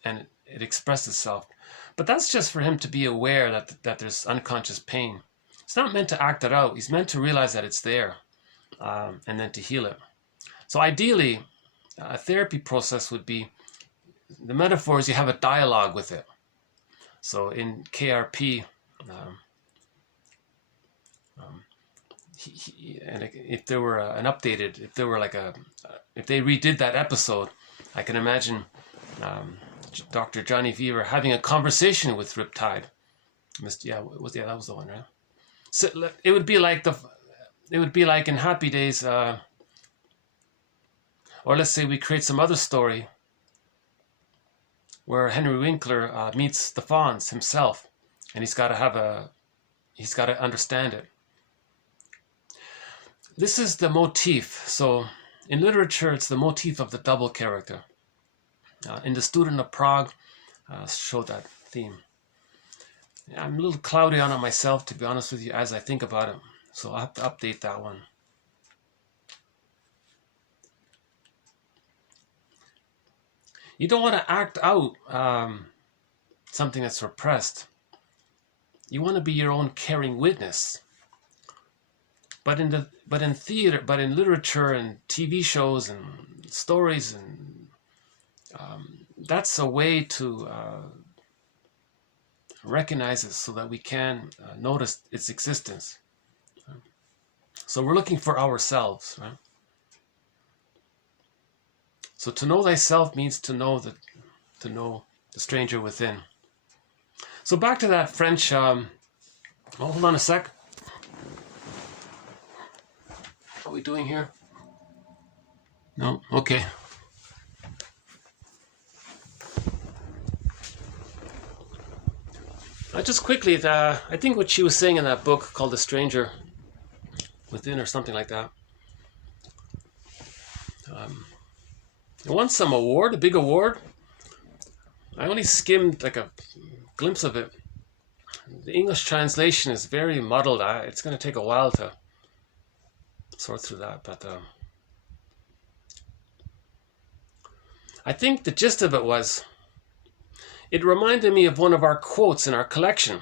and it expressed itself. But that's just for him to be aware that there's unconscious pain. It's not meant to act it out. He's meant to realize that it's there, and then to heal it. So ideally, a therapy process would be, the metaphor is you have a dialogue with it. So in KRP, and if there were an updated, if they redid that episode, I can imagine Dr. Johnny Fever having a conversation with Riptide. That was the one, right? So it would be like in Happy Days, or let's say we create some other story where Henry Winkler meets the Fonz himself, and he's got to understand it. This is the motif. So in literature, it's the motif of the double character. In The Student of Prague, showed that theme. I'm a little cloudy on it myself, to be honest with you, as I think about it. So I'll have to update that one. You don't want to act out something that's repressed. You want to be your own caring witness. But in theater, but in literature and TV shows and stories, and that's a way to recognize it so that we can notice its existence. So we're looking for ourselves, right? So to know thyself means to know the stranger within. So back to that French. Hold on a sec. What are we doing here? No? Okay. Just quickly, I think what she was saying in that book called The Stranger Within, or something like that. It won some award, a big award. I only skimmed like a glimpse of it. The English translation is very muddled. It's going to take a while to sort through that, but I think the gist of it was, it reminded me of one of our quotes in our collection.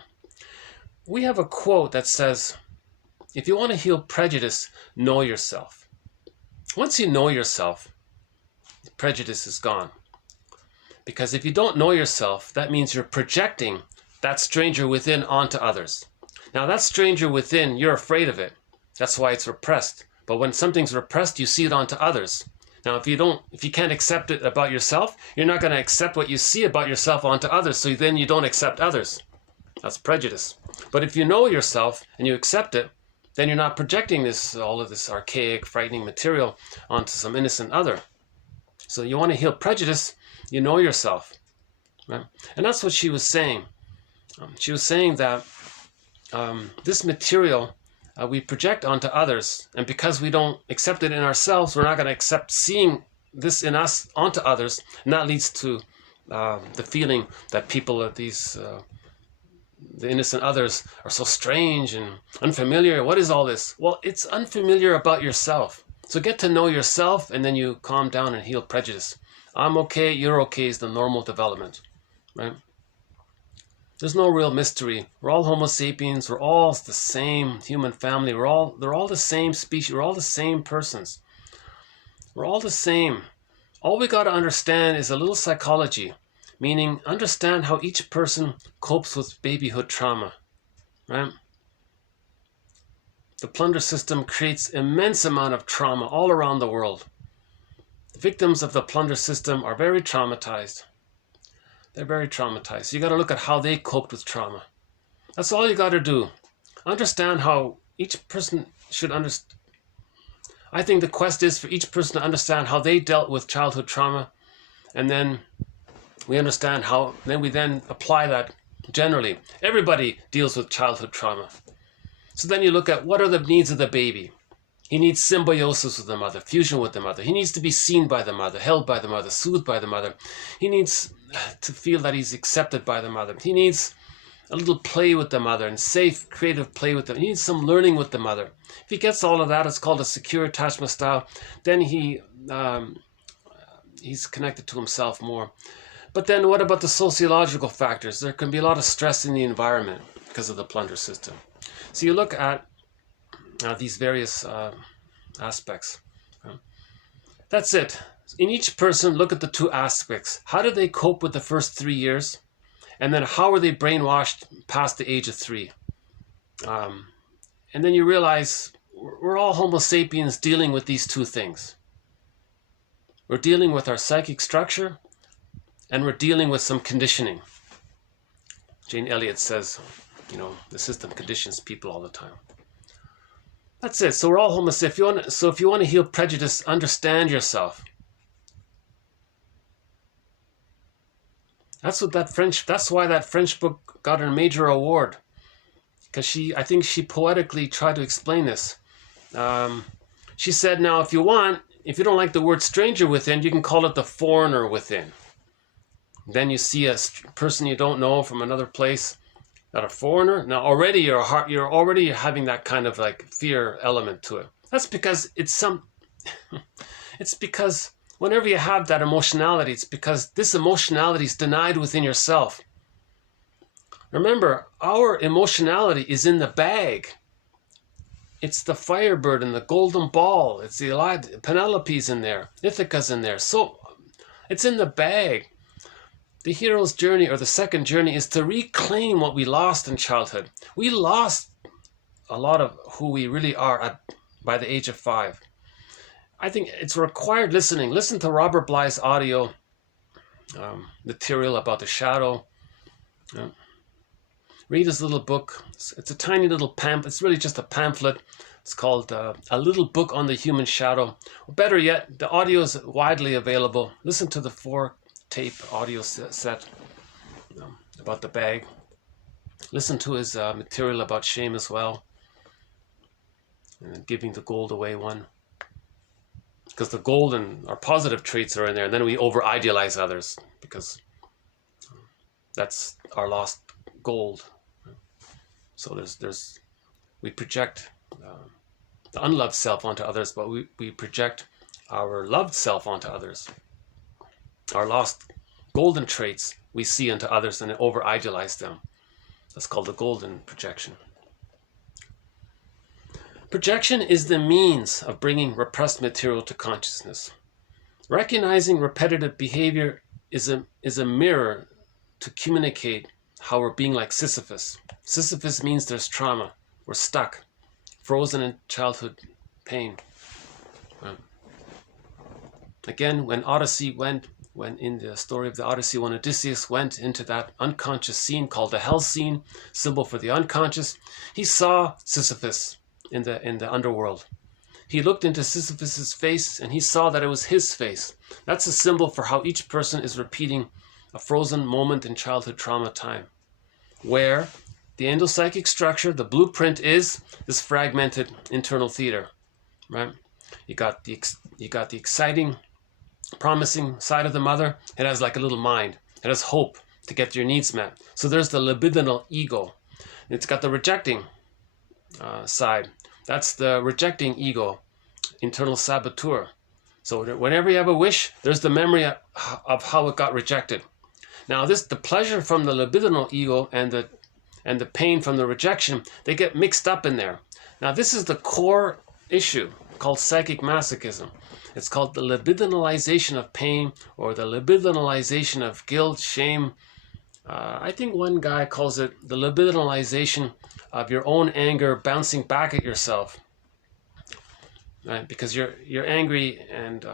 We have a quote that says, if you want to heal prejudice, know yourself. Once you know yourself, prejudice is gone. Because if you don't know yourself, that means you're projecting that stranger within onto others. Now that stranger within, you're afraid of it. That's why it's repressed. But when something's repressed, you see it onto others. Now, if you can't accept it about yourself, you're not going to accept what you see about yourself onto others, so then you don't accept others. That's prejudice. But if you know yourself and you accept it, then you're not projecting all of this archaic, frightening material onto some innocent other. So you want to heal prejudice, you know yourself. Right? And that's what she was saying. She was saying that this material we project onto others, and because we don't accept it in ourselves, we're not going to accept seeing this in us onto others, and that leads to the feeling that people, the innocent others, are so strange and unfamiliar. What is all this? Well, it's unfamiliar about yourself. So get to know yourself, and then you calm down and heal prejudice. I'm okay, you're okay is the normal development, right? There's no real mystery. We're all Homo sapiens. We're all the same human family. They're all the same species. We're all the same persons. We're all the same. All we got to understand is a little psychology, meaning understand how each person copes with babyhood trauma, right? the plunder system creates immense amount of trauma all around the world. Victims of the plunder system are very traumatized. They're very traumatized. You got to look at how they coped with trauma. That's all you got to do. Understand how each person should understand. I think the quest is for each person to understand how they dealt with childhood trauma, and then we understand how, then we apply that generally. Everybody deals with childhood trauma. So then you look at what are the needs of the baby. He needs symbiosis with the mother, fusion with the mother. He needs to be seen by the mother, held by the mother, soothed by the mother. He needs to feel that he's accepted by the mother. He needs a little play with the mother and safe, creative play with them. He needs some learning with the mother. If he gets all of that, it's called a secure attachment style. Then he's connected to himself more. But then what about the sociological factors? There can be a lot of stress in the environment because of the plunder system. So you look at these various aspects. That's it. In each person, look at the two aspects. How did they cope with the first 3 years? And then how were they brainwashed past the age of 3? And then you realize we're all Homo sapiens dealing with these two things. We're dealing with our psychic structure, and we're dealing with some conditioning. Jane Elliott says, the system conditions people all the time. That's it. So we're all Homo sapiens. So if you want to heal prejudice, understand yourself. That's why that French book got a major award. Because I think she poetically tried to explain this. She said, now if you don't like the word stranger within, you can call it the foreigner within. Then you see a person you don't know from another place, not a foreigner. Now already you're already having that kind of like fear element to it. That's because it's because whenever you have that emotionality, it's because this emotionality is denied within yourself. Remember, our emotionality is in the bag. It's the Firebird and the golden ball. It's the Penelope's in there. Ithaca's in there. So it's in the bag. The hero's journey, or the second journey, is to reclaim what we lost in childhood. We lost a lot of who we really are by the age of 5. I think it's required listening. Listen to Robert Bly's audio material about the shadow. Read his little book. It's a tiny little pamphlet. It's really just a pamphlet. It's called A Little Book on the Human Shadow. Or better yet, the audio is widely available. Listen to the 4-tape audio set about the bag. Listen to his material about shame as well. And giving the gold away one. Because the gold and our positive traits are in there. And then we over-idealize others. Because that's our lost gold. So we project the unloved self onto others, but we project our loved self onto others. Our lost golden traits we see into others and over-idealize them. That's called the golden projection. Projection is the means of bringing repressed material to consciousness. Recognizing repetitive behavior is a mirror to communicate how we're being like Sisyphus. Sisyphus means there's trauma. We're stuck, frozen in childhood pain. Again, when in the story of the Odyssey, when Odysseus went into that unconscious scene called the hell scene, symbol for the unconscious, he saw Sisyphus in the underworld. He looked into Sisyphus's face and he saw that it was his face. That's a symbol for how each person is repeating a frozen moment in childhood trauma time, where the endopsychic structure, the blueprint, is this fragmented internal theater, right? You got the exciting, promising side of the mother. It has like a little mind. It has hope to get your needs met. So there's the libidinal ego. It's got the rejecting side. That's the rejecting ego, internal saboteur. So whenever you have a wish, there's the memory of how it got rejected. Now the pleasure from the libidinal ego and the pain from the rejection, they get mixed up in there. Now this is the core issue called psychic masochism. It's called the libidinalization of pain, or the libidinalization of guilt, shame, I think one guy calls it the libidinalization of your own anger bouncing back at yourself, right? Because you're angry and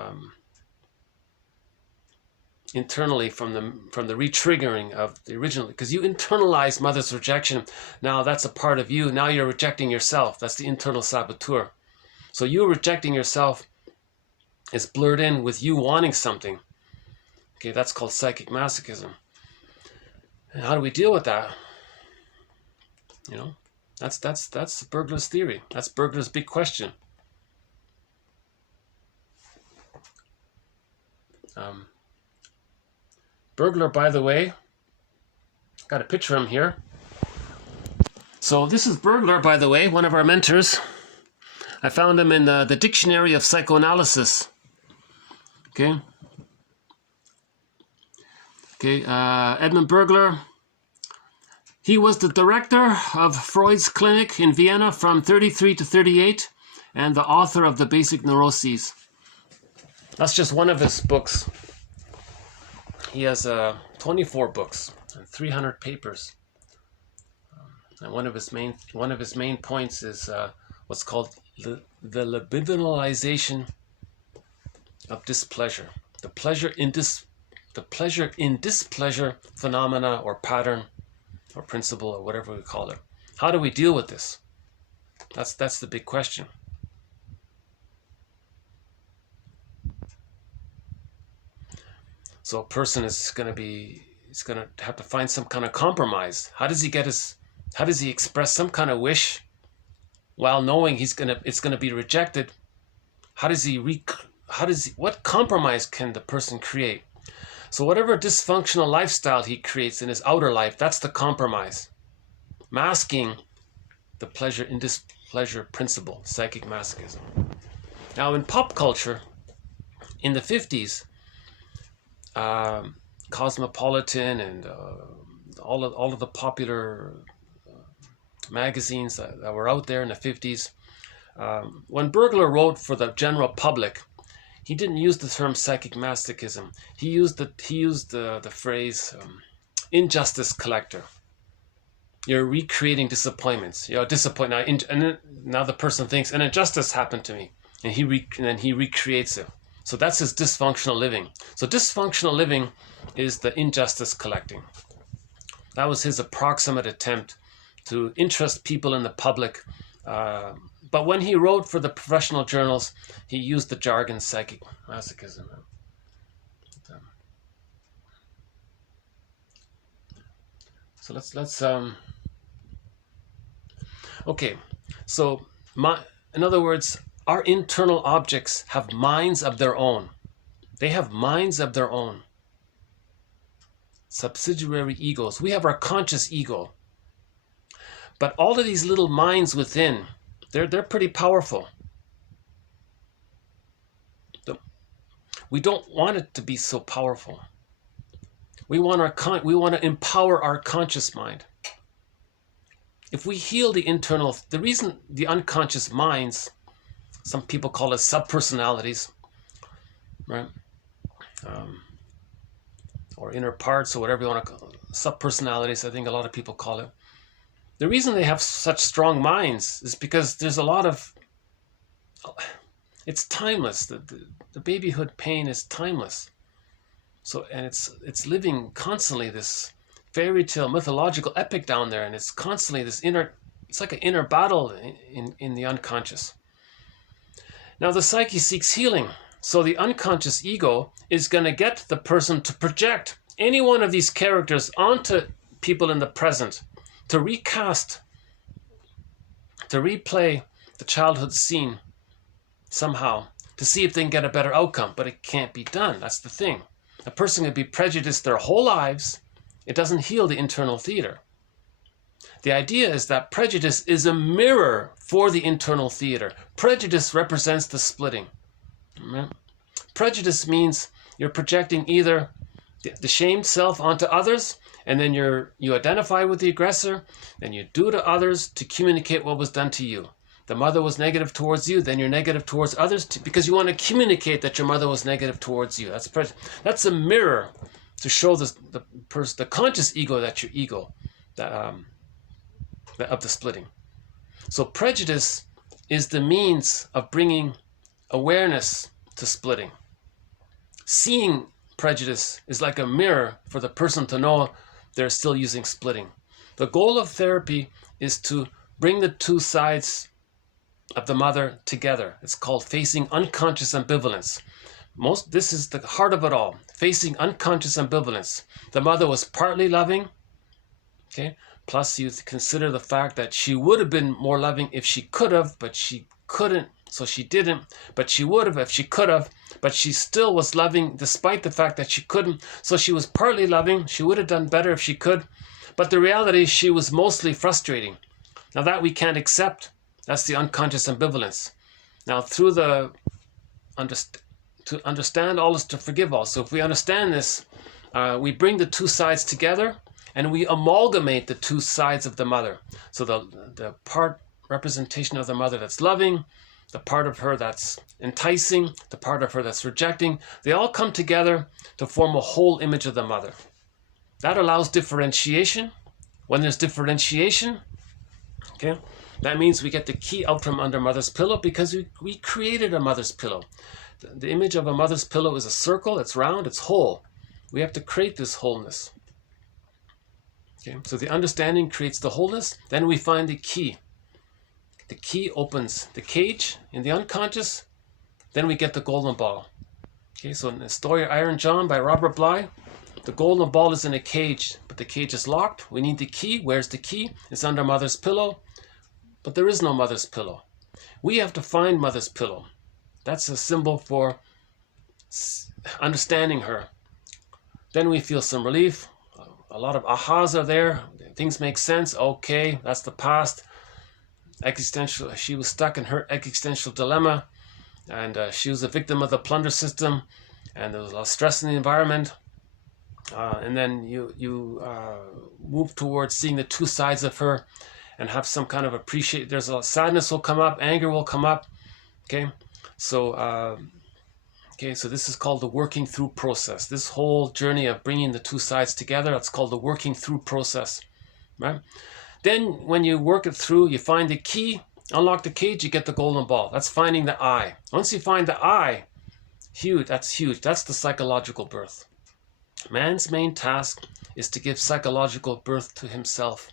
internally from the re-triggering of the original, because you internalize mother's rejection. Now that's a part of you. Now you're rejecting yourself. That's the internal saboteur. So you rejecting yourself is blurred in with you wanting something. Okay, that's called psychic masochism. And how do we deal with that? You know, that's Bergler's theory. That's Bergler's big question. Bergler, by the way, got a picture of him here. So this is Bergler, by the way, one of our mentors. I found him in the Dictionary of Psychoanalysis. Okay. Okay, Edmund Bergler. He was the director of Freud's clinic in Vienna from 33 to 38 and the author of The Basic Neuroses. That's just one of his books. He has 24 books and 300 papers. And one of his main points is what's called the libidinalization of displeasure. The pleasure in displeasure phenomena or pattern or principle or whatever we call it. How do we deal with this? That's the big question. So a person is going to have to find some kind of compromise. How does he express some kind of wish while knowing it's going to be rejected? What compromise can the person create? So whatever dysfunctional lifestyle he creates in his outer life, that's the compromise. Masking the pleasure in displeasure principle, psychic masochism. Now in pop culture, in the 50s, Cosmopolitan and all of the popular magazines that were out there in the 50s, when Bergler wrote for the general public, he didn't use the term psychic masochism. He used the phrase injustice collector. You're recreating disappointments. You're disappointed now the person thinks an injustice happened to me, and then he recreates it. So that's his dysfunctional living. So dysfunctional living is the injustice collecting. That was his approximate attempt to interest people in the public. But when he wrote for the professional journals, he used the jargon psychic masochism. So let's okay. So in other words, our internal objects have minds of their own. They have minds of their own. Subsidiary egos. We have our conscious ego. But all of these little minds within, they're pretty powerful. We don't want it to be so powerful. We want to empower our conscious mind. If we heal the reason the unconscious minds, some people call it subpersonalities, right? Or inner parts, or whatever you want to call it. Subpersonalities, I think a lot of people call it. The reason they have such strong minds is because there's a lot of... It's timeless. The babyhood pain is timeless. So, and it's living constantly this fairy tale, mythological epic down there, and it's constantly this it's like an inner battle in the unconscious. Now the psyche seeks healing. So the unconscious ego is going to get the person to project any one of these characters onto people in the present, to recast, to replay the childhood scene somehow, to see if they can get a better outcome. But it can't be done. That's the thing. A person can be prejudiced their whole lives. It doesn't heal the internal theater. The idea is that prejudice is a mirror for the internal theater. Prejudice represents the splitting. Right? Prejudice means you're projecting either the shamed self onto others, and then you identify with the aggressor, and you do to others to communicate what was done to you. The mother was negative towards you, then you're negative towards others because you want to communicate that your mother was negative towards you. That's a mirror to show the conscious ego that your ego, of the splitting. So prejudice is the means of bringing awareness to splitting. Seeing prejudice is like a mirror for the person to know they're still using splitting. The goal of therapy is to bring the two sides of the mother together. It's called facing unconscious ambivalence. This is the heart of it all, facing unconscious ambivalence. The mother was partly loving, okay? Plus you consider the fact that she would have been more loving if she could have, but she couldn't, so she didn't. But she would have if she could have, but she still was loving despite the fact that she couldn't. So she was partly loving. She would have done better if she could. But the reality is she was mostly frustrating. Now that we can't accept, that's the unconscious ambivalence. Now through the to understand all is to forgive all. So if we understand this, we bring the two sides together and we amalgamate the two sides of the mother. So the part representation of the mother that's loving, the part of her that's enticing, the part of her that's rejecting, they all come together to form a whole image of the mother. That allows differentiation. When there's differentiation, okay, that means we get the key out from under mother's pillow because we created a mother's pillow. The image of a mother's pillow is a circle, it's round, it's whole. We have to create this wholeness. Okay, so the understanding creates the wholeness, then we find the key. The key opens the cage in the unconscious, then we get the golden ball. Okay, so in the story Iron John by Robert Bly, the golden ball is in a cage, but the cage is locked. We need the key. Where's the key? It's under mother's pillow, but there is no mother's pillow. We have to find mother's pillow. That's a symbol for understanding her. Then we feel some relief. A lot of ahas are there. Things make sense. Okay, that's the past. Existential. She was stuck in her existential dilemma, and she was a victim of the plunder system, and there was a lot of stress in the environment. And then you move towards seeing the two sides of her, and have some kind of appreciation. There's a lot of sadness will come up, anger will come up. Okay, so so this is called the working through process. This whole journey of bringing the two sides together, that's called the working through process, right? Then when you work it through, you find the key, unlock the cage, you get the golden ball. That's finding the I. Once you find the I, huge. That's the psychological birth. Man's main task is to give psychological birth to himself.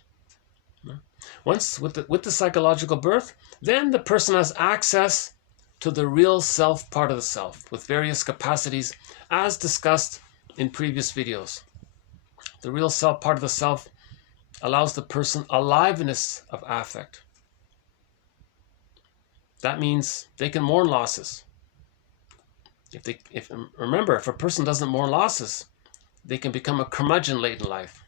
Once with the psychological birth, then the person has access to the real self part of the self with various capacities as discussed in previous videos. The real self part of the self allows the person aliveness of affect. That means they can mourn losses. Remember, if a person doesn't mourn losses, they can become a curmudgeon late in life.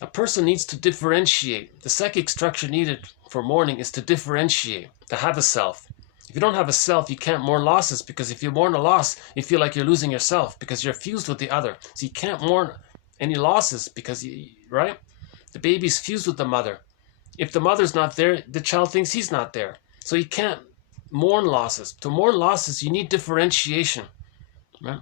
A person needs to differentiate. The psychic structure needed for mourning is to differentiate, to have a self. If you don't have a self, you can't mourn losses, because if you mourn a loss, you feel like you're losing yourself because you're fused with the other. So you can't mourn any losses because, right? The baby's fused with the mother. If the mother's not there, the child thinks he's not there. So you can't mourn losses. To mourn losses, you need differentiation, right?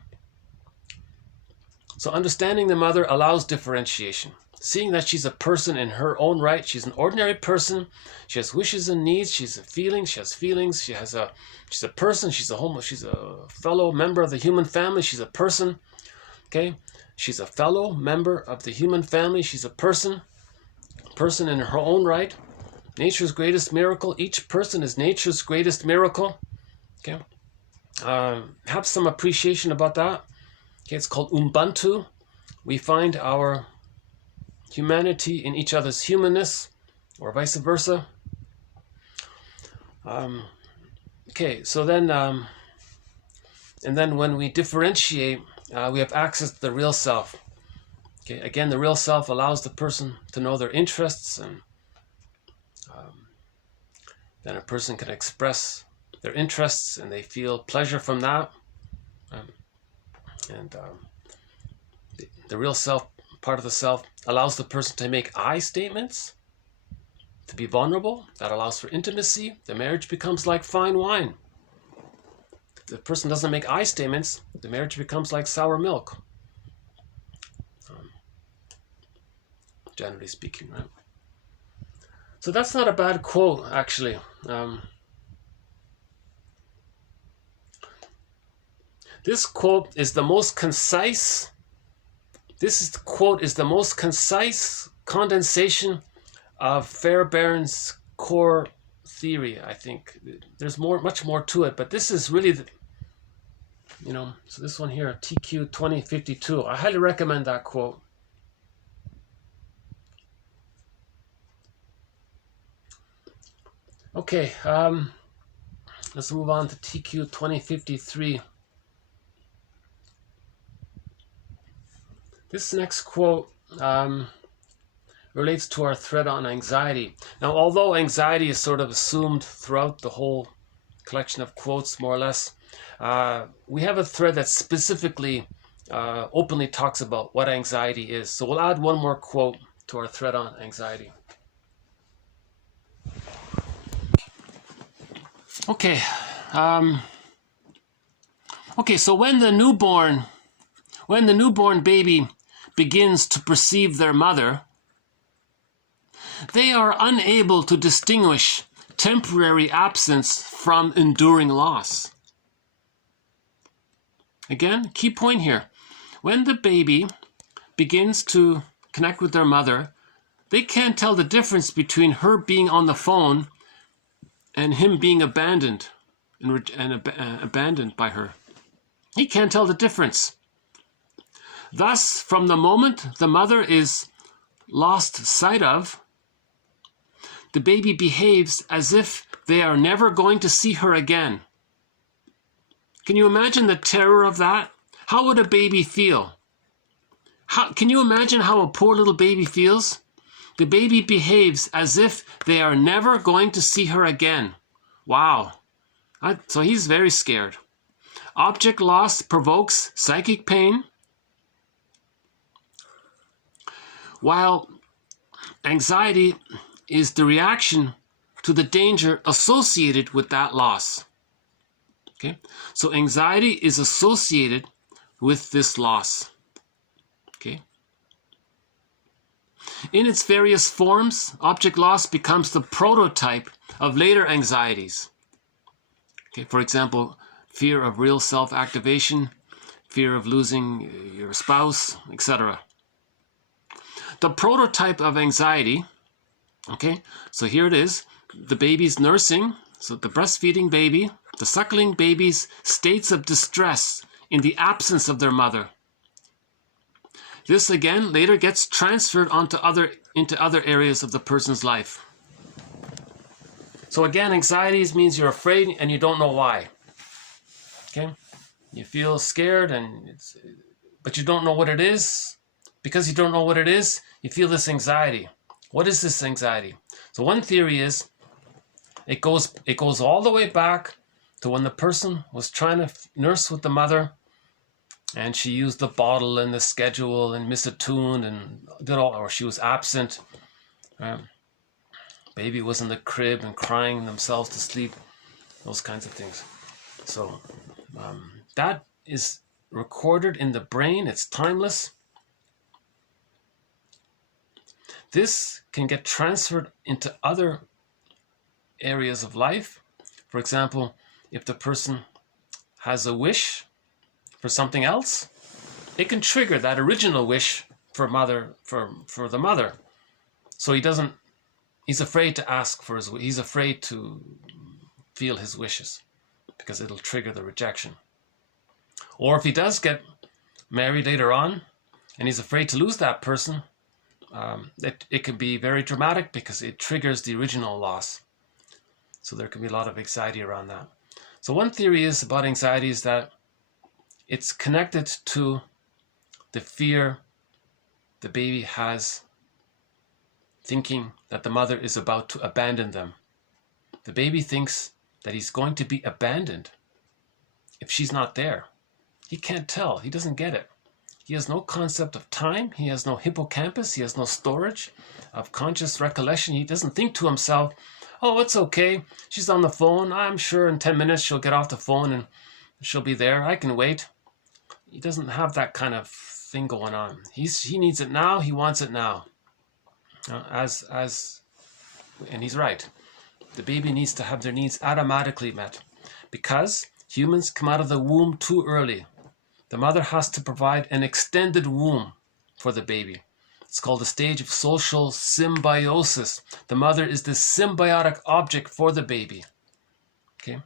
So understanding the mother allows differentiation. Seeing that she's a person in her own right, she's an ordinary person. She has wishes and needs. She's a feeling. She has feelings. She's a person. She's a fellow member of the human family. She's a person. Okay, she's a fellow member of the human family. She's a person in her own right. Nature's greatest miracle. Each person is nature's greatest miracle. Okay, have some appreciation about that. Okay, it's called Ubuntu. We find our humanity in each other's humanness, or vice versa. Okay, so then, and then when we differentiate, we have access to the real self. Okay, again, the real self allows the person to know their interests, and then a person can express their interests, and they feel pleasure from that. The real self, part of the self, allows the person to make I statements, to be vulnerable. That allows for intimacy. The marriage becomes like fine wine. the person doesn't make I statements, the marriage becomes like sour milk. Generally speaking, right? So that's not a bad quote, actually. This quote is the most concise. Quote is the most concise condensation of Fairbairn's core theory. I think there's much more to it, but this is really, so this one here, TQ 2052. I highly recommend that quote. Okay, let's move on to TQ 2053. This next quote relates to our thread on anxiety. Now, although anxiety is sort of assumed throughout the whole collection of quotes, more or less, we have a thread that specifically openly talks about what anxiety is. So we'll add one more quote to our thread on anxiety. Okay. So when the newborn baby begins to perceive their mother, they are unable to distinguish temporary absence from enduring loss. Again, key point here. When the baby begins to connect with their mother, they can't tell the difference between her being on the phone and him being abandoned abandoned by her. He can't tell the difference. Thus, from the moment the mother is lost sight of, the baby behaves as if they are never going to see her again. Can you imagine the terror of that? How would a baby feel? Can you imagine how a poor little baby feels? The baby behaves as if they are never going to see her again. Wow. So he's very scared. Object loss provokes psychic pain, while anxiety is the reaction to the danger associated with that loss. Okay? So anxiety is associated with this loss. Okay? In its various forms, object loss becomes the prototype of later anxieties. Okay, for example, fear of real self-activation, fear of losing your spouse, etc. The prototype of anxiety, okay, so here it is, the baby's nursing, so the breastfeeding baby, the suckling baby's states of distress in the absence of their mother. This again later gets transferred into other areas of the person's life. So again, anxieties means you're afraid and you don't know why. Okay? You feel scared but you don't know what it is. Because you don't know what it is, you feel this anxiety. What is this anxiety? So one theory is it goes all the way back to when the person was trying to nurse with the mother, and she used the bottle and the schedule and missed a tune and or she was absent. Baby was in the crib and crying themselves to sleep. Those kinds of things. So that is recorded in the brain. It's timeless. This can get transferred into other areas of life. For example, if the person has a wish for something else, it can trigger that original wish for the mother. So he's afraid to ask for he's afraid to feel his wishes because it'll trigger the rejection. Or if he does get married later on and he's afraid to lose that person, it can be very dramatic because it triggers the original loss. So there can be a lot of anxiety around that. So one theory is about anxiety is that it's connected to the fear the baby has, thinking that the mother is about to abandon them. The baby thinks that he's going to be abandoned if she's not there. He can't tell. He doesn't get it. He has no concept of time. He has no hippocampus. He has no storage of conscious recollection. He doesn't think to himself, oh, it's okay. She's on the phone. I'm sure in 10 minutes she'll get off the phone and She'll be there. I can wait. He doesn't have that kind of thing going on. He needs it now. He wants it now. And he's right. The baby needs to have their needs automatically met because humans come out of the womb too early. The mother has to provide an extended womb for the baby. It's called the stage of social symbiosis. The mother is the symbiotic object for the baby. Okay?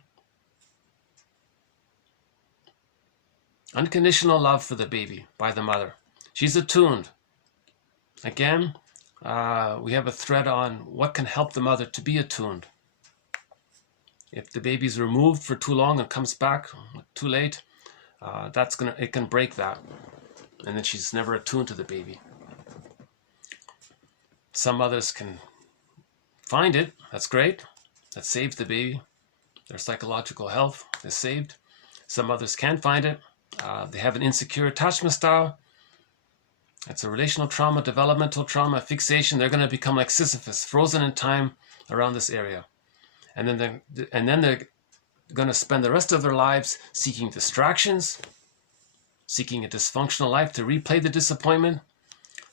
Unconditional love for the baby by the mother. She's attuned. Again, we have a thread on what can help the mother to be attuned. If the baby's removed for too long and comes back too late, it can break that, and then she's never attuned to the baby. Some mothers can find it. That's great. That saves the baby. Their psychological health is saved. Some others can't find it. They have an insecure attachment style. It's a relational trauma, developmental trauma, fixation. They're going to become like Sisyphus, frozen in time around this area. And then they're going to spend the rest of their lives seeking distractions, seeking a dysfunctional life to replay the disappointment.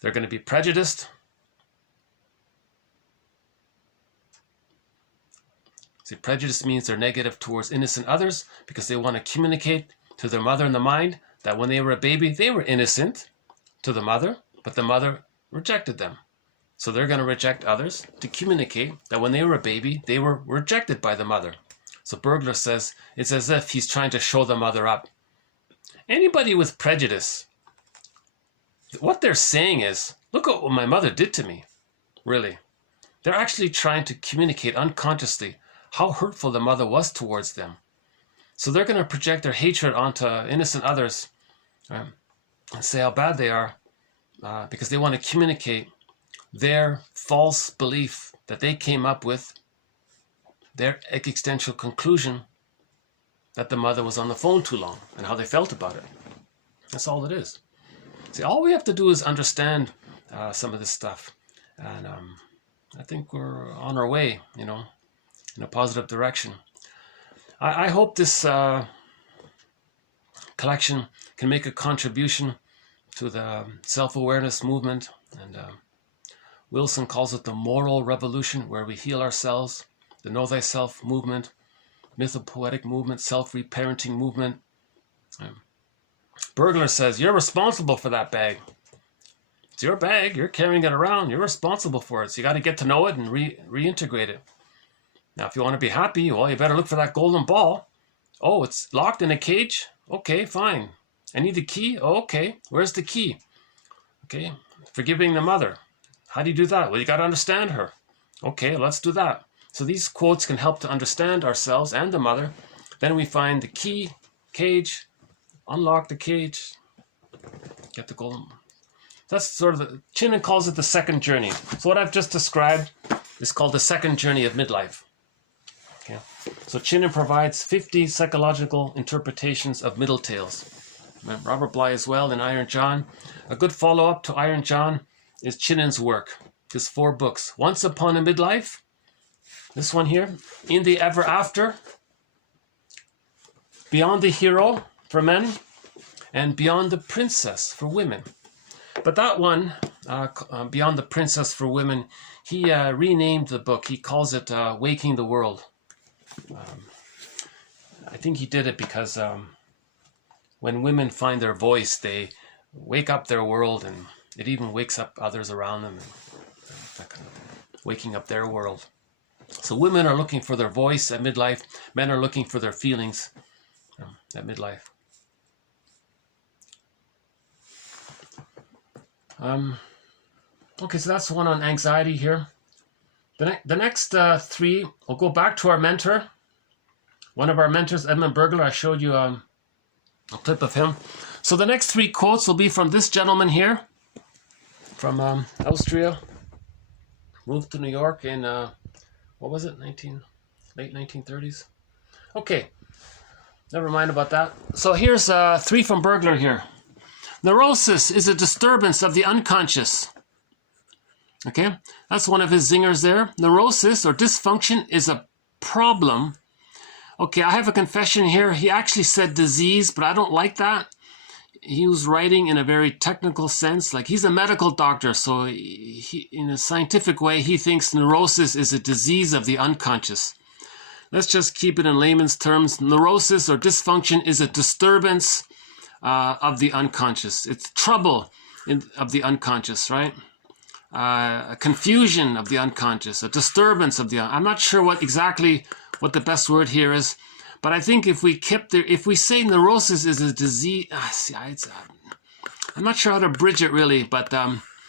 They're going to be prejudiced. See, prejudice means they're negative towards innocent others because they want to communicate to their mother in the mind that when they were a baby, they were innocent to the mother, but the mother rejected them. So they're going to reject others to communicate that when they were a baby, they were rejected by the mother. So Bergler says it's as if he's trying to show the mother up. Anybody with prejudice, what they're saying is, look at what my mother did to me. Really. They're actually trying to communicate unconsciously how hurtful the mother was towards them. So they're going to project their hatred onto innocent others and say how bad they are because they want to communicate their false belief that they came up with, their existential conclusion that the mother was on the phone too long and how they felt about it. That's all it is. See, all we have to do is understand some of this stuff. And I think we're on our way, in a positive direction. I hope this collection can make a contribution to the self-awareness movement. And Wilson calls it the moral revolution, where we heal ourselves, the Know Thyself movement, mythopoetic movement, self-reparenting movement. Bergler says, you're responsible for that bag. It's your bag. You're carrying it around. You're responsible for it. So you got to get to know it and reintegrate it. Now, if you want to be happy, well, you better look for that golden ball. Oh, it's locked in a cage? Okay, fine. I need the key? Oh, okay. Where's the key? Okay, forgiving the mother. How do you do that? Well, you got to understand her. Okay, let's do that. So these quotes can help to understand ourselves and the mother. Then we find the key, cage, unlock the cage, get the golden. That's sort of Chinen calls it the second journey. So what I've just described is called the second journey of midlife. Okay. So Chinen provides 50 psychological interpretations of middle tales. Robert Bly as well in Iron John. A good follow-up to Iron John is Chinen's work. His 4 books. Once Upon a Midlife. This one here. In the Ever After. Beyond the Hero for men. And Beyond the Princess for women. But that one, Beyond the Princess for Women, he renamed the book. He calls it Waking the World. I think he did it because when women find their voice, they wake up their world, and it even wakes up others around them, and that kind of thing. Waking up their world. So women are looking for their voice at midlife. Men are looking for their feelings at midlife. Okay, so that's the one on anxiety here. The next 3, we'll go back to our mentor. One of our mentors, Edmund Bergler, I showed you a clip of him. So the next 3 quotes will be from this gentleman here, from Austria. Moved to New York in, what was it, late 1930s? Okay, never mind about that. So here's 3 from Bergler here. Neurosis is a disturbance of the unconscious. Okay, that's one of his zingers there. Neurosis or dysfunction is a problem Okay, I have a confession here. He actually said disease, but I don't like that. He was writing in a very technical sense. Like, he's a medical doctor, so he, in a scientific way, he thinks neurosis is a disease of the unconscious. Let's just keep it in layman's terms. Neurosis or dysfunction is a disturbance of the unconscious. It's trouble of the unconscious, right? A confusion of the unconscious, a disturbance of the. I'm not sure what the best word here is, but I think if we say neurosis is a disease, I'm not sure how to bridge it really. But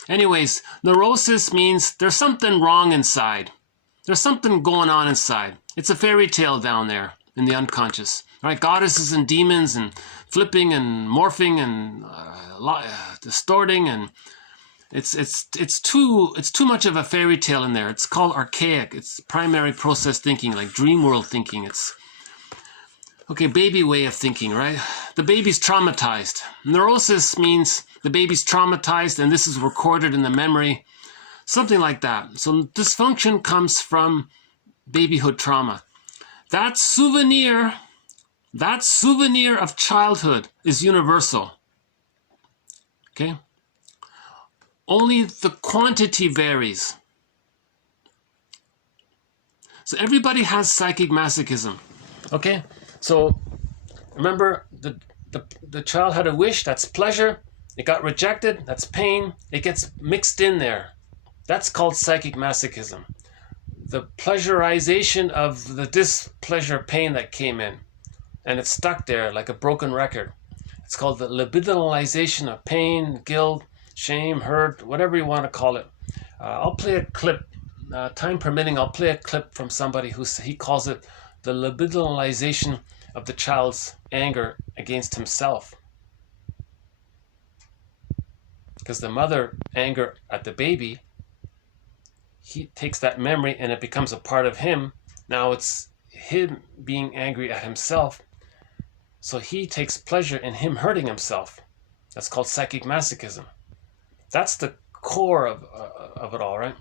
anyways, neurosis means there's something wrong inside. There's something going on inside. It's a fairy tale down there in the unconscious, right? Goddesses and demons and flipping and morphing and distorting, and it's too much of a fairy tale in there. It's called archaic. It's primary process thinking, like dream world thinking. It's okay, baby way of thinking, right? The baby's traumatized. Neurosis means the baby's traumatized, and this is recorded in the memory, something like that. So dysfunction comes from babyhood trauma. That souvenir of childhood is universal. Okay? Only the quantity varies. So everybody has psychic masochism. Okay? So remember, the child had a wish, that's pleasure. It got rejected, that's pain. It gets mixed in there. That's called psychic masochism. The pleasurization of the displeasure pain that came in, and it's stuck there like a broken record. It's called the libidinalization of pain, guilt, shame, hurt, whatever you want to call it. I'll play a clip, time permitting. I'll play a clip from somebody he calls it the libidinalization of the child's anger against himself. Because the mother anger at the baby, he takes that memory and it becomes a part of him. Now it's him being angry at himself. So he takes pleasure in him hurting himself. That's called psychic masochism. That's the core of it all, right?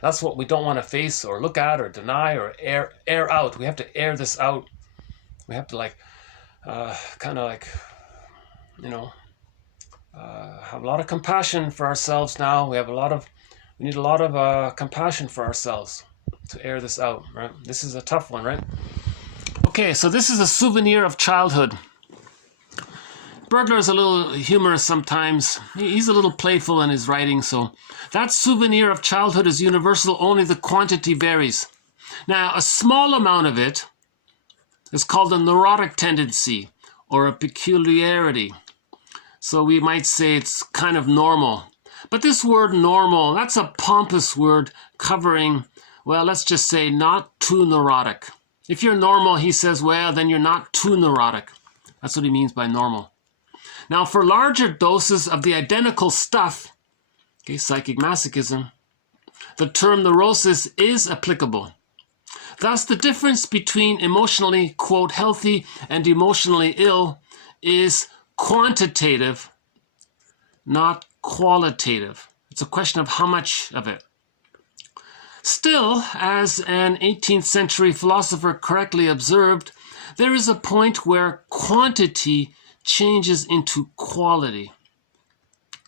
That's what we don't want to face or look at or deny or air out. We have to air this out. We have to have a lot of compassion for ourselves now. We need a lot of compassion for ourselves to air this out, right? This is a tough one, right? Okay, so this is a souvenir of childhood. Bergler is a little humorous sometimes. He's a little playful in his writing, so that souvenir of childhood is universal, only the quantity varies. Now, a small amount of it is called a neurotic tendency or a peculiarity. So we might say it's kind of normal. But this word normal, that's a pompous word covering, well, let's just say not too neurotic. If you're normal, he says, well, then you're not too neurotic. That's what he means by normal. Now, for larger doses of the identical stuff, okay, psychic masochism, the term neurosis is applicable. Thus, the difference between emotionally, quote, healthy and emotionally ill is quantitative, not qualitative. It's a question of how much of it. Still, as an 18th century philosopher correctly observed, there is a point where quantity changes into quality.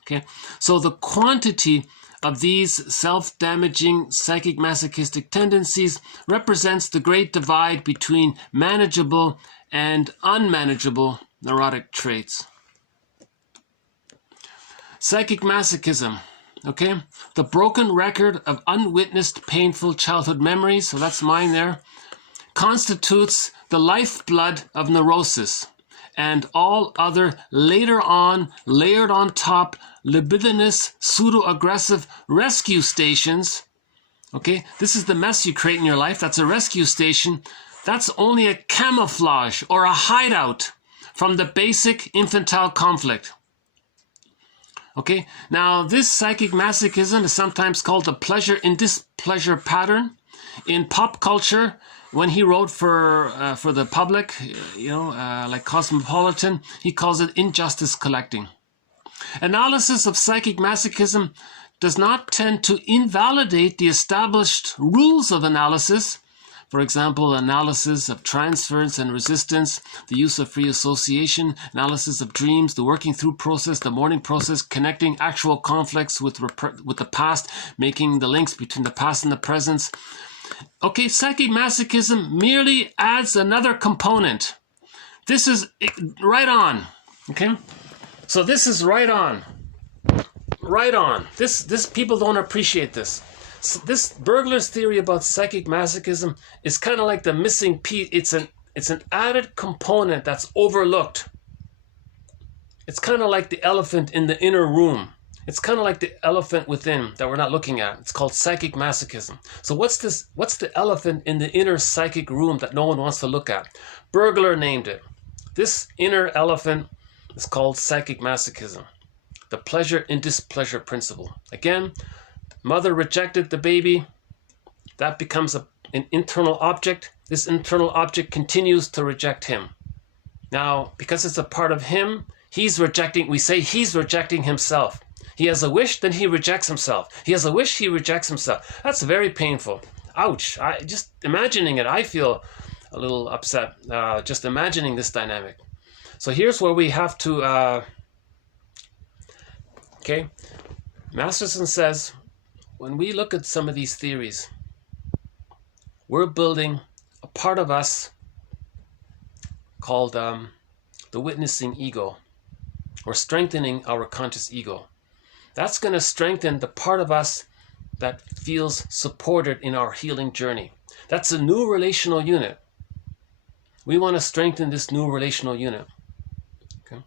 Okay, so the quantity of these self-damaging psychic masochistic tendencies represents the great divide between manageable and unmanageable neurotic traits. Psychic masochism, okay? The broken record of unwitnessed painful childhood memories, so that's mine there, constitutes the lifeblood of neurosis, and all other later on, layered on top, libidinous, pseudo-aggressive rescue stations. Okay, this is the mess you create in your life. That's a rescue station. That's only a camouflage or a hideout from the basic infantile conflict. Okay, now this psychic masochism is sometimes called the pleasure in displeasure pattern. In pop culture, when he wrote for the public, like Cosmopolitan, he calls it injustice collecting. Analysis of psychic masochism does not tend to invalidate the established rules of analysis, For example, analysis of transference and resistance, the use of free association, analysis of dreams, the working through process, the mourning process, connecting actual conflicts with the past, making the links between the past and the present. Okay, psychic masochism merely adds another component. This is right on. Okay, so this is right on. Right on. This people don't appreciate this. So this burglar's theory about psychic masochism is kind of like the missing piece. It's an added component that's overlooked. It's kind of like the elephant in the inner room. It's kind of like the elephant within that we're not looking at. It's called psychic masochism. So what's this? What's the elephant in the inner psychic room that no one wants to look at? Burglar named it. This inner elephant is called psychic masochism. The pleasure and displeasure principle. Again, mother rejected the baby. That becomes an internal object. This internal object continues to reject him. Now, because it's a part of him, he's rejecting, we say he's rejecting himself. He has a wish, then he rejects himself. He has a wish, he rejects himself. That's very painful. Ouch. Just imagining it, I feel a little upset just imagining this dynamic. So here's where we have to, okay, Masterson says, when we look at some of these theories, we're building a part of us called the witnessing ego, or strengthening our conscious ego. That's going to strengthen the part of us that feels supported in our healing journey. That's a new relational unit. We want to strengthen this new relational unit. Okay?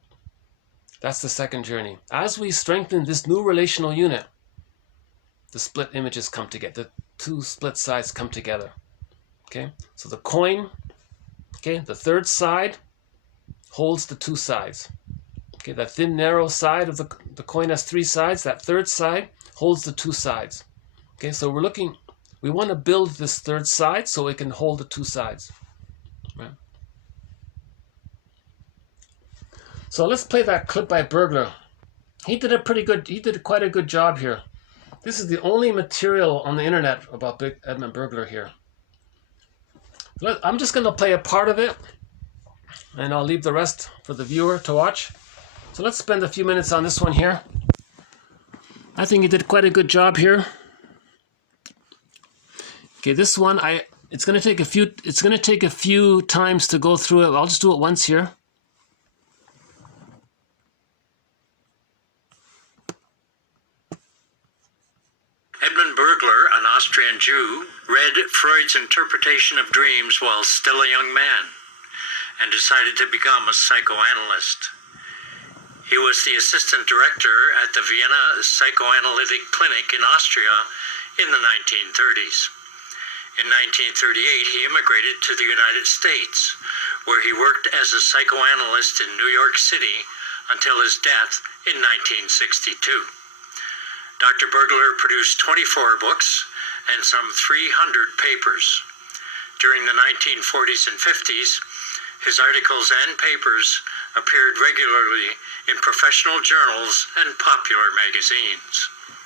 That's the second journey. As we strengthen this new relational unit, the split images come together. The two split sides come together. Okay? So the coin, okay, the third side holds the two sides. Okay, that thin, narrow side of the coin has three sides. That third side holds the two sides. Okay, so we want to build this third side so it can hold the two sides. Right? So let's play that clip by Burglar. He did quite a good job here. This is the only material on the internet about Edmund Burglar here. I'm just going to play a part of it, and I'll leave the rest for the viewer to watch. So let's spend a few minutes on this one here. I think he did quite a good job here. Okay, this one it's going to take a few times to go through it. I'll just do it once here. Edmund Burglar, an Austrian Jew, read Freud's interpretation of dreams while still a young man and decided to become a psychoanalyst. He was the assistant director at the Vienna Psychoanalytic Clinic in Austria in the 1930s. In 1938, he immigrated to the United States, where he worked as a psychoanalyst in New York City until his death in 1962. Dr. Burglar produced 24 books and some 300 papers. During the 1940s and 50s, his articles and papers appeared regularly in professional journals and popular magazines.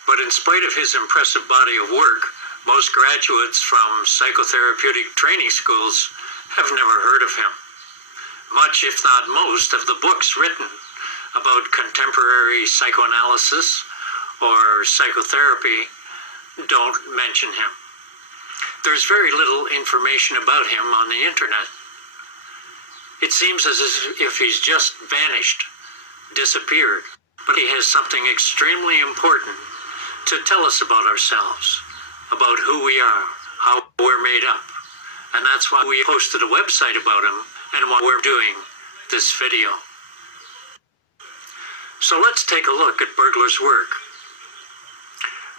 But in spite of his impressive body of work, most graduates from psychotherapeutic training schools have never heard of him. Much, if not most, of the books written about contemporary psychoanalysis or psychotherapy don't mention him. There's very little information about him on the internet. It seems as if he's just vanished, disappeared. But he has something extremely important to tell us about ourselves, about who we are, how we're made up. And that's why we posted a website about him and why we're doing this video. So let's take a look at Burglar's work.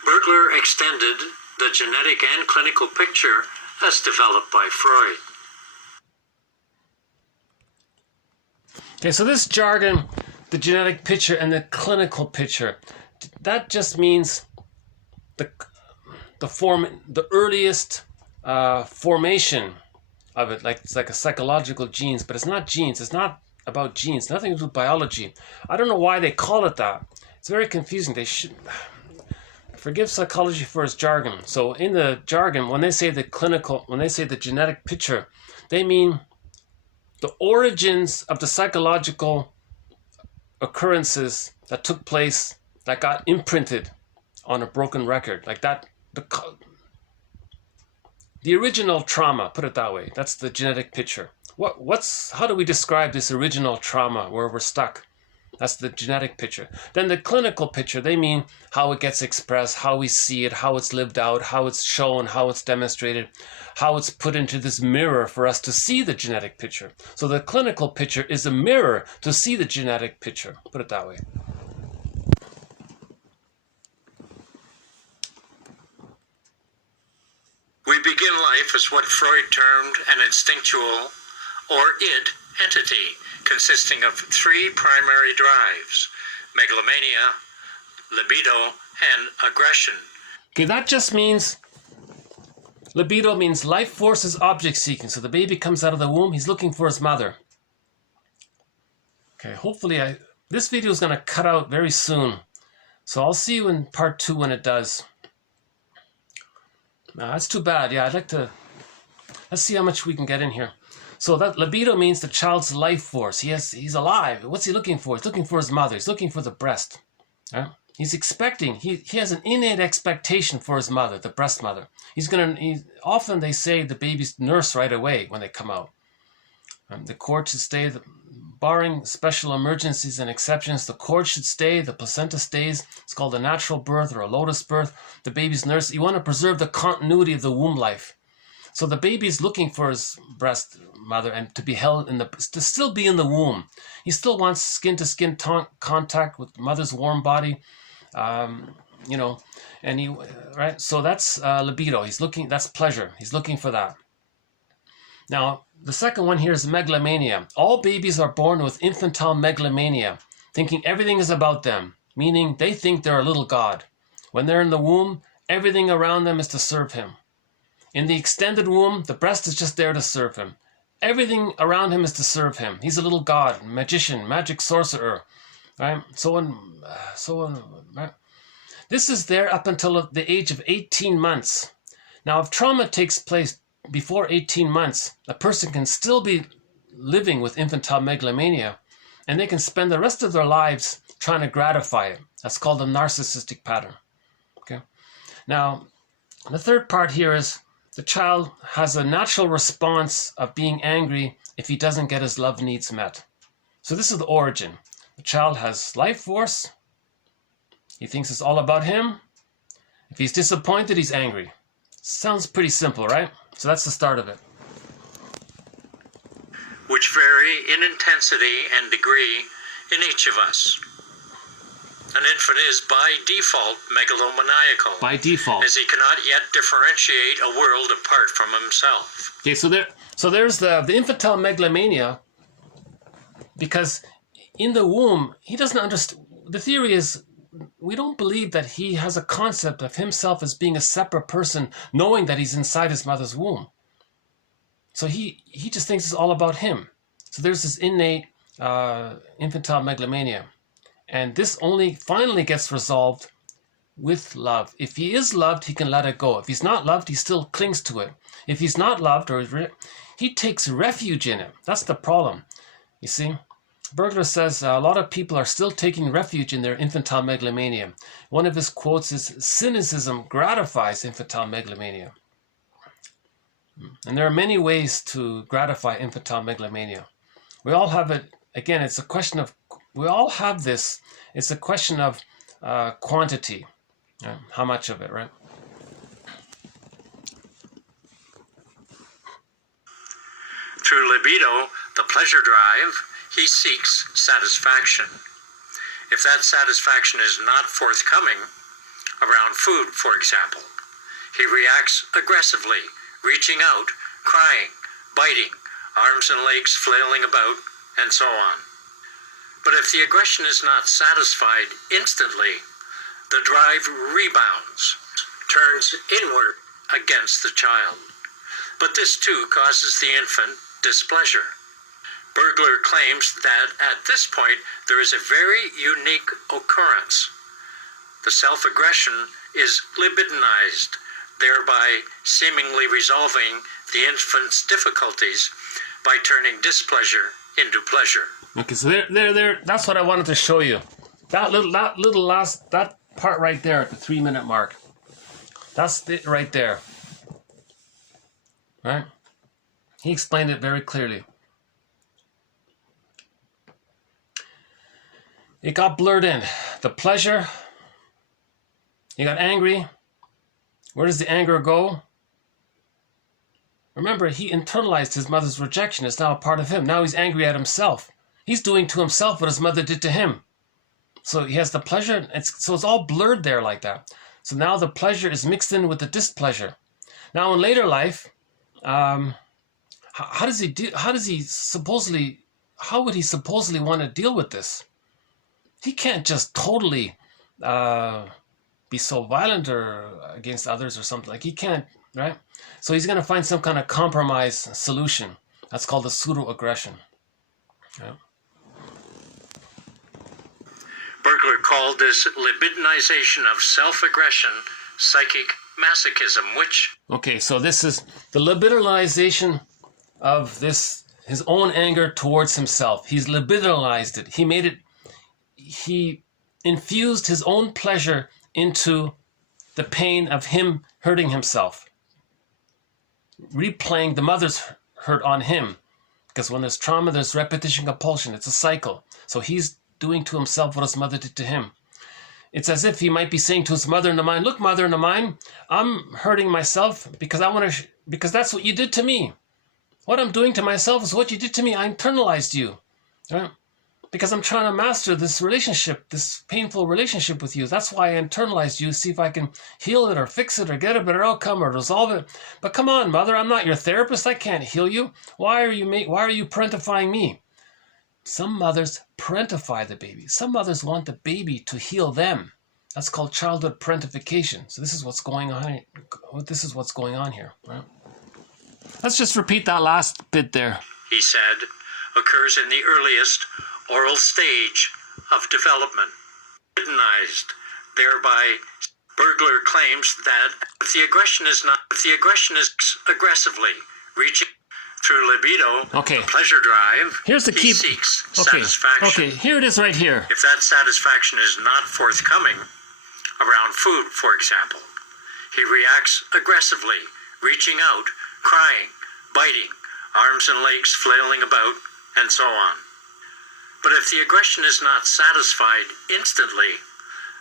Burglar extended the genetic and clinical picture as developed by Freud. Okay, so this jargon, the genetic picture and the clinical picture, that just means the earliest formation of it. Like it's like a psychological genes, but it's not genes. It's not about genes. Nothing to do with biology. I don't know why they call it that. It's very confusing. forgive psychology for its jargon. So in the jargon, when they say the genetic picture, they mean the origins of the psychological occurrences that took place, that got imprinted on a broken record, like that, the original trauma, put it that way. That's the genetic picture. How do we describe this original trauma where we're stuck? That's the genetic picture. Then the clinical picture, they mean how it gets expressed, how we see it, how it's lived out, how it's shown, how it's demonstrated, how it's put into this mirror for us to see the genetic picture. So the clinical picture is a mirror to see the genetic picture, put it that way. We begin life as what Freud termed an instinctual, or id, entity, consisting of three primary drives: megalomania, libido, and aggression. Okay, that just means, libido means life force is object seeking. So the baby comes out of the womb, he's looking for his mother. Okay, hopefully this video is going to cut out very soon. So I'll see you in part 2 when it does. That's too bad. Yeah, let's see how much we can get in here. So that libido means the child's life force. He's alive. What's he looking for? He's looking for his mother. He's looking for the breast. Right? He's expecting. He has an innate expectation for his mother, the breast mother. Often they say the babies nurse right away when they come out. The cord should stay, barring special emergencies and exceptions. The cord should stay. The placenta stays. It's called a natural birth or a lotus birth. The baby's nurse. You want to preserve the continuity of the womb life. So the baby's looking for his breast mother and to be held to still be in the womb. He still wants skin-to-skin contact with mother's warm body, right? So that's libido. That's pleasure. He's looking for that. Now, the second one here is megalomania. All babies are born with infantile megalomania, thinking everything is about them, meaning they think they're a little god. When they're in the womb, everything around them is to serve him. In the extended womb, the breast is just there to serve him. Everything around him is to serve him. He's a little god, magician, magic sorcerer, right? So on, right? This is there up until the age of 18 months. Now, if trauma takes place before 18 months, a person can still be living with infantile megalomania, and they can spend the rest of their lives trying to gratify it. That's called a narcissistic pattern. Okay. Now, the third part here is the child has a natural response of being angry if he doesn't get his love needs met. So this is the origin. The child has life force. He thinks it's all about him. If he's disappointed, he's angry. Sounds pretty simple, right? So that's the start of it. Which vary in intensity and degree in each of us. An infant is by default megalomaniacal. By default. As he cannot yet differentiate a world apart from himself. Okay, so there's the infantile megalomania, because in the womb, he doesn't understand. The theory is, we don't believe that he has a concept of himself as being a separate person, knowing that he's inside his mother's womb. So he just thinks it's all about him. So there's this innate infantile megalomania. And this only finally gets resolved with love. If he is loved, he can let it go. If he's not loved, he still clings to it. If he's not loved, he takes refuge in it. That's the problem. You see? Bergler says a lot of people are still taking refuge in their infantile megalomania. One of his quotes is, cynicism gratifies infantile megalomania. And there are many ways to gratify infantile megalomania. We all have it. Again, it's a question of, we all have this. It's a question of quantity. How much of it, right? Through libido, the pleasure drive, he seeks satisfaction. If that satisfaction is not forthcoming, around food, for example, he reacts aggressively, reaching out, crying, biting, arms and legs flailing about, and so on. But if the aggression is not satisfied instantly, the drive rebounds, turns inward against the child. But this too causes the infant displeasure. Bergler claims that at this point there is a very unique occurrence. The self-aggression is libidinized, thereby seemingly resolving the infant's difficulties by turning displeasure into pleasure. Okay, so there. That's what I wanted to show you. That part right there at the 3-minute mark. That's it right there. Right? He explained it very clearly. It got blurred in. The pleasure. He got angry. Where does the anger go? Remember, he internalized his mother's rejection. It's now a part of him. Now he's angry at himself. He's doing to himself what his mother did to him. So he has the pleasure. So it's all blurred there like that. So now the pleasure is mixed in with the displeasure. Now in later life, how would he supposedly want to deal with this? He can't just totally be so violent or against others or something. Like he can't, right? So he's going to find some kind of compromise solution. That's called the pseudo-aggression. Yeah. Burglar called this libidinization of self-aggression psychic masochism, which... Okay, so this is the libidinalization of his own anger towards himself. He's libidinalized it. He infused his own pleasure into the pain of him hurting himself. Replaying the mother's hurt on him. Because when there's trauma, there's repetition compulsion. It's a cycle. So he's doing to himself what his mother did to him. It's as if he might be saying to his mother in the mind, look, mother in the mind, I'm hurting myself because because that's what you did to me. What I'm doing to myself is what you did to me. I internalized you. Right? Because I'm trying to master this relationship, this painful relationship with you. That's why I internalized you, see if I can heal it or fix it or get a better outcome or resolve it. But come on, mother, I'm not your therapist. I can't heal you. Why are you parentifying me? Some mothers parentify the baby. Some mothers want the baby to heal them. That's called childhood parentification. So this is what's going on. This is what's going on here. Right? Let's just repeat that last bit there. He said, occurs in the earliest oral stage of development. Libidinized, thereby Burglar claims that if the aggression is aggressively reaching through libido, okay. The pleasure drive, here's the key. He seeks satisfaction. Okay, here it is right here. If that satisfaction is not forthcoming, around food, for example, he reacts aggressively, reaching out, crying, biting, arms and legs flailing about, and so on. But if the aggression is not satisfied instantly,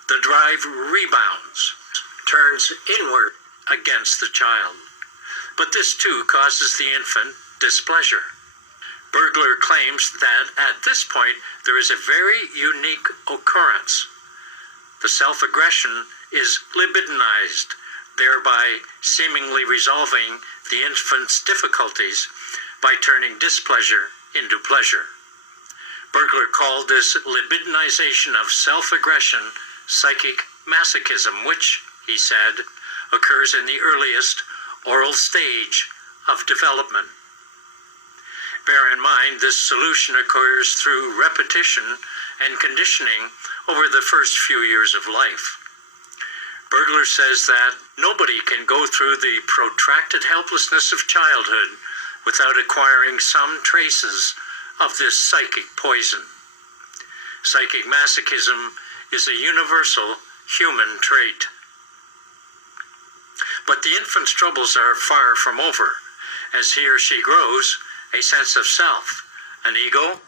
the drive rebounds, turns inward against the child. But this too causes the infant displeasure. Burglar claims that at this point there is a very unique occurrence. The self-aggression is libidinized, thereby seemingly resolving the infant's difficulties by turning displeasure into pleasure. Burglar called this libidinization of self-aggression psychic masochism, which, he said, occurs in the earliest oral stage of development. Bear in mind, this solution occurs through repetition and conditioning over the first few years of life. Burglar says that nobody can go through the protracted helplessness of childhood without acquiring some traces of this psychic poison. Psychic masochism is a universal human trait. But the infant's troubles are far from over. As he or she grows, a sense of self, an ego,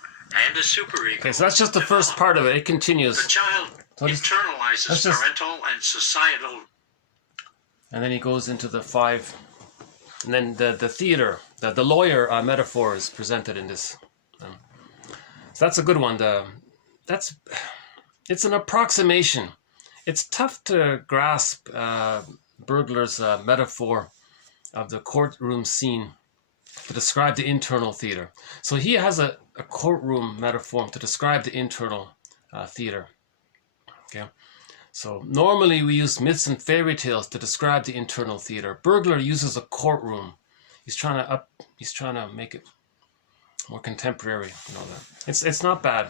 and a superego. Okay, so that's just the first part of it. It continues. The child internalizes parental and societal. And then he goes into the 5. And then the theater, the lawyer metaphor is presented in this. So that's a good one. It's an approximation. It's tough to grasp Burglar's metaphor of the courtroom scene to describe the internal theater. So he has a courtroom metaphor to describe the internal theater. Okay, so normally we use myths and fairy tales to describe the internal theater. Burglar uses a courtroom. He's trying to make it more contemporary and all that. It's not bad.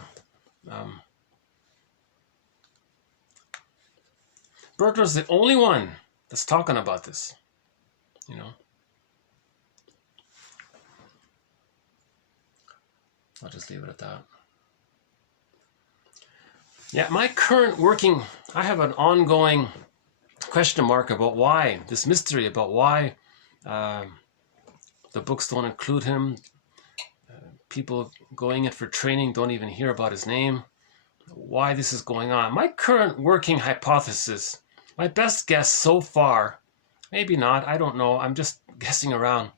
Burglar's the only one that's talking about this, you know. I'll just leave it at that. Yeah, my current working, I have an ongoing question mark about why, this mystery about why the books don't include him. People going in for training don't even hear about his name. Why this is going on. My current working hypothesis, my best guess so far, maybe not, I don't know, I'm just guessing around.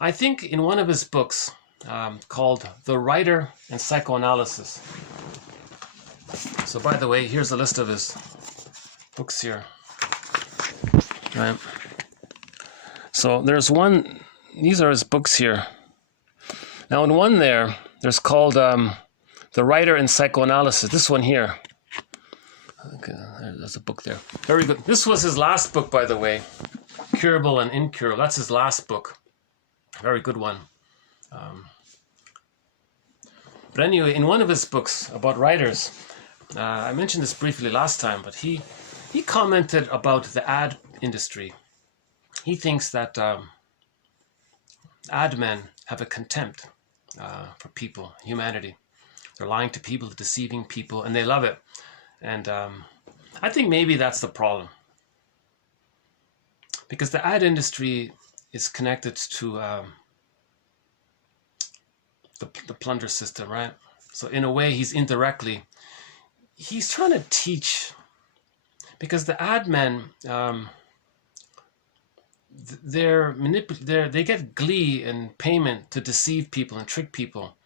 I think in one of his books called The Writer and Psychoanalysis. So by the way, here's a list of his books here. Right. So there's one, these are his books here. Now in one there's called The Writer and Psychoanalysis. This one here. Okay, there's a book there. Very good. This was his last book, by the way. Curable and Incurable. That's his last book. Very good one. But anyway, in one of his books about writers, I mentioned this briefly last time, but he commented about the ad industry. He thinks that ad men have a contempt for people, humanity. They're lying to people, deceiving people, and they love it. And I think maybe that's the problem. Because the ad industry is connected to the plunder system, right? So in a way, he's trying to teach, because the ad men, they get glee and payment to deceive people and trick people,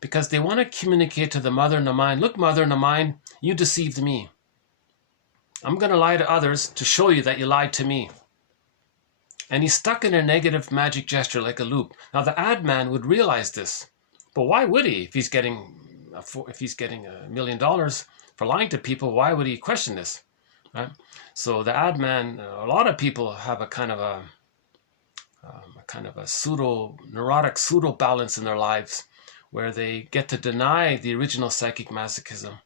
because they want to communicate to the mother in the mind, look, mother in the mind, you deceived me. I'm going to lie to others to show you that you lied to me. And he's stuck in a negative magic gesture like a loop. Now the ad man would realize this, but why would he? If he's getting $1 million for lying to people, why would he question this? Right? So the ad man, a lot of people have a kind of a neurotic pseudo balance in their lives, where they get to deny the original psychic masochism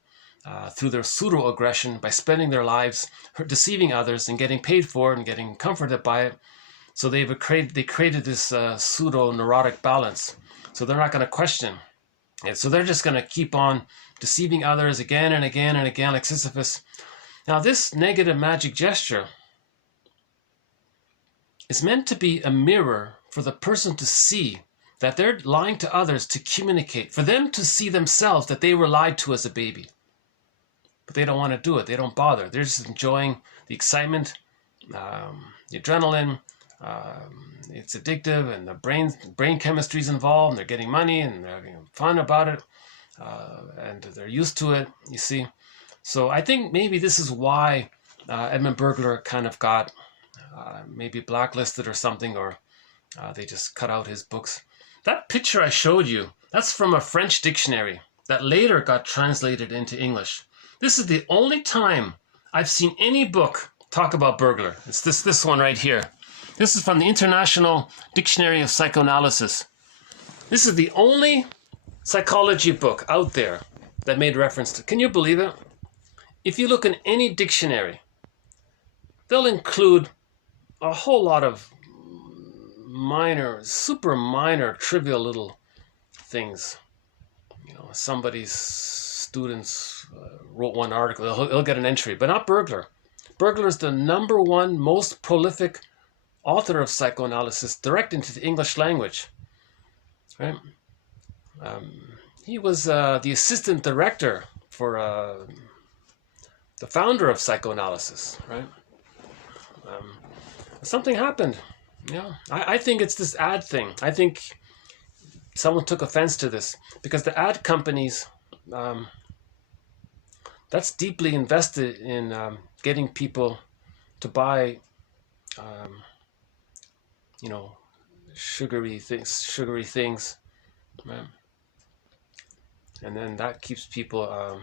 through their pseudo aggression by spending their lives deceiving others and getting paid for it and getting comforted by it. So they created this pseudo neurotic balance. So they're not going to question it. So they're just going to keep on deceiving others again and again and again, like Sisyphus. Now this negative magic gesture is meant to be a mirror for the person to see that they're lying to others to communicate, for them to see themselves that they were lied to as a baby. But they don't want to do it. They don't bother. They're just enjoying the excitement, the adrenaline. It's addictive, and the brain chemistry is involved, and they're getting money, and they're having fun about it, and they're used to it, you see. So I think maybe this is why Edmund Burglar kind of got maybe blacklisted or something, or they just cut out his books. That picture I showed you, that's from a French dictionary that later got translated into English. This is the only time I've seen any book talk about Burglar. It's this one right here. This is from the International Dictionary of Psychoanalysis. This is the only psychology book out there that made reference to. Can you believe it? If you look in any dictionary, they'll include a whole lot of minor, super minor, trivial little things. You know, somebody's students wrote one article, he'll get an entry, but not Burglar. Burglar is the #1 most prolific author of psychoanalysis direct into the English language. Right? He was the assistant director for the founder of psychoanalysis. Right? Something happened. Yeah, I think it's this ad thing. I think someone took offense to this because the ad companies, that's deeply invested in getting people to buy you know, sugary things, right? And then that keeps people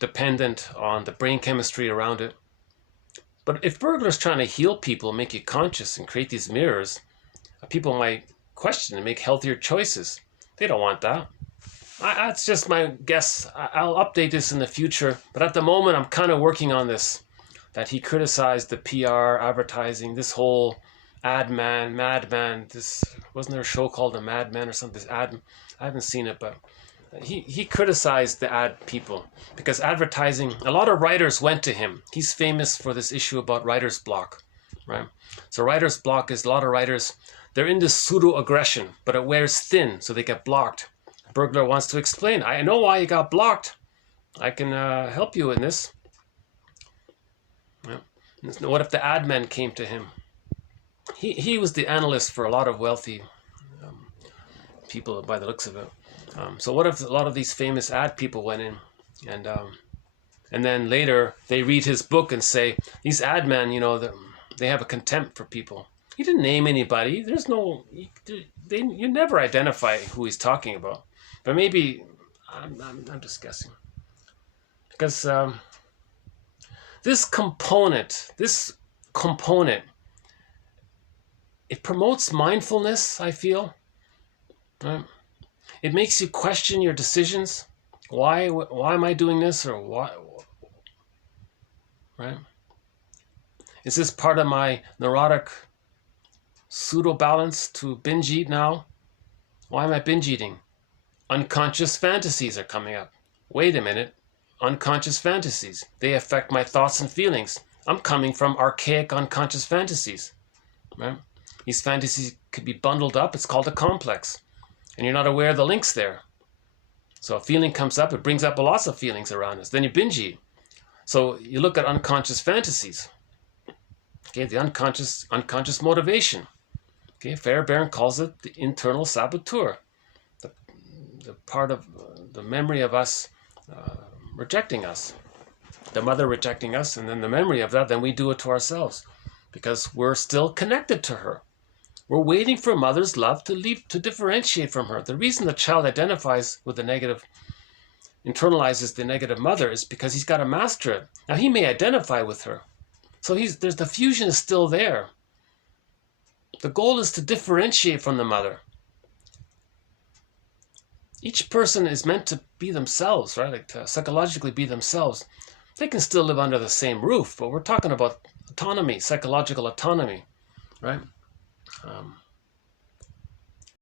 dependent on the brain chemistry around it. But if Burglar's trying to heal people, make you conscious and create these mirrors, people might question and make healthier choices. They don't want that. That's just my guess. I'll update this in the future, but at the moment I'm kind of working on this, that he criticized the PR, advertising, this whole madman, this, wasn't there a show called The Madman or something, this ad, I haven't seen it, but he criticized the ad people because advertising, a lot of writers went to him. He's famous for this issue about writer's block, right? So writer's block is a lot of writers, they're in this pseudo-aggression, but it wears thin, so they get blocked. Burglar wants to explain, I know why you got blocked. I can help you in this. Yeah. What if the ad men came to him? He was the analyst for a lot of wealthy people by the looks of it. So what if a lot of these famous ad people went in and then later they read his book and say, these ad men, you know, they have a contempt for people. He didn't name anybody. There's no, you never identify who he's talking about. But maybe, I'm just guessing. Because this component, it promotes mindfulness, I feel. Right? It makes you question your decisions. Why am I doing this, or why? Right? Is this part of my neurotic pseudo-balance to binge eat now? Why am I binge eating? Unconscious fantasies are coming up. Wait a minute. Unconscious fantasies. They affect my thoughts and feelings. I'm coming from archaic unconscious fantasies. Right? These fantasies could be bundled up. It's called a complex. And you're not aware of the links there. So a feeling comes up. It brings up lots of feelings around us. Then you binge eat. So you look at unconscious fantasies. Okay, the unconscious motivation. Okay, Fairbairn calls it the internal saboteur. The part of the memory of us rejecting us. The mother rejecting us, and then the memory of that, then we do it to ourselves. Because we're still connected to her. We're waiting for mother's love to differentiate from her. The reason the child identifies with the negative, internalizes the negative mother, is because he's got to master it. Now he may identify with her. So the fusion is still there. The goal is to differentiate from the mother. Each person is meant to be themselves, right? Like to psychologically be themselves. They can still live under the same roof, but we're talking about autonomy, psychological autonomy, right?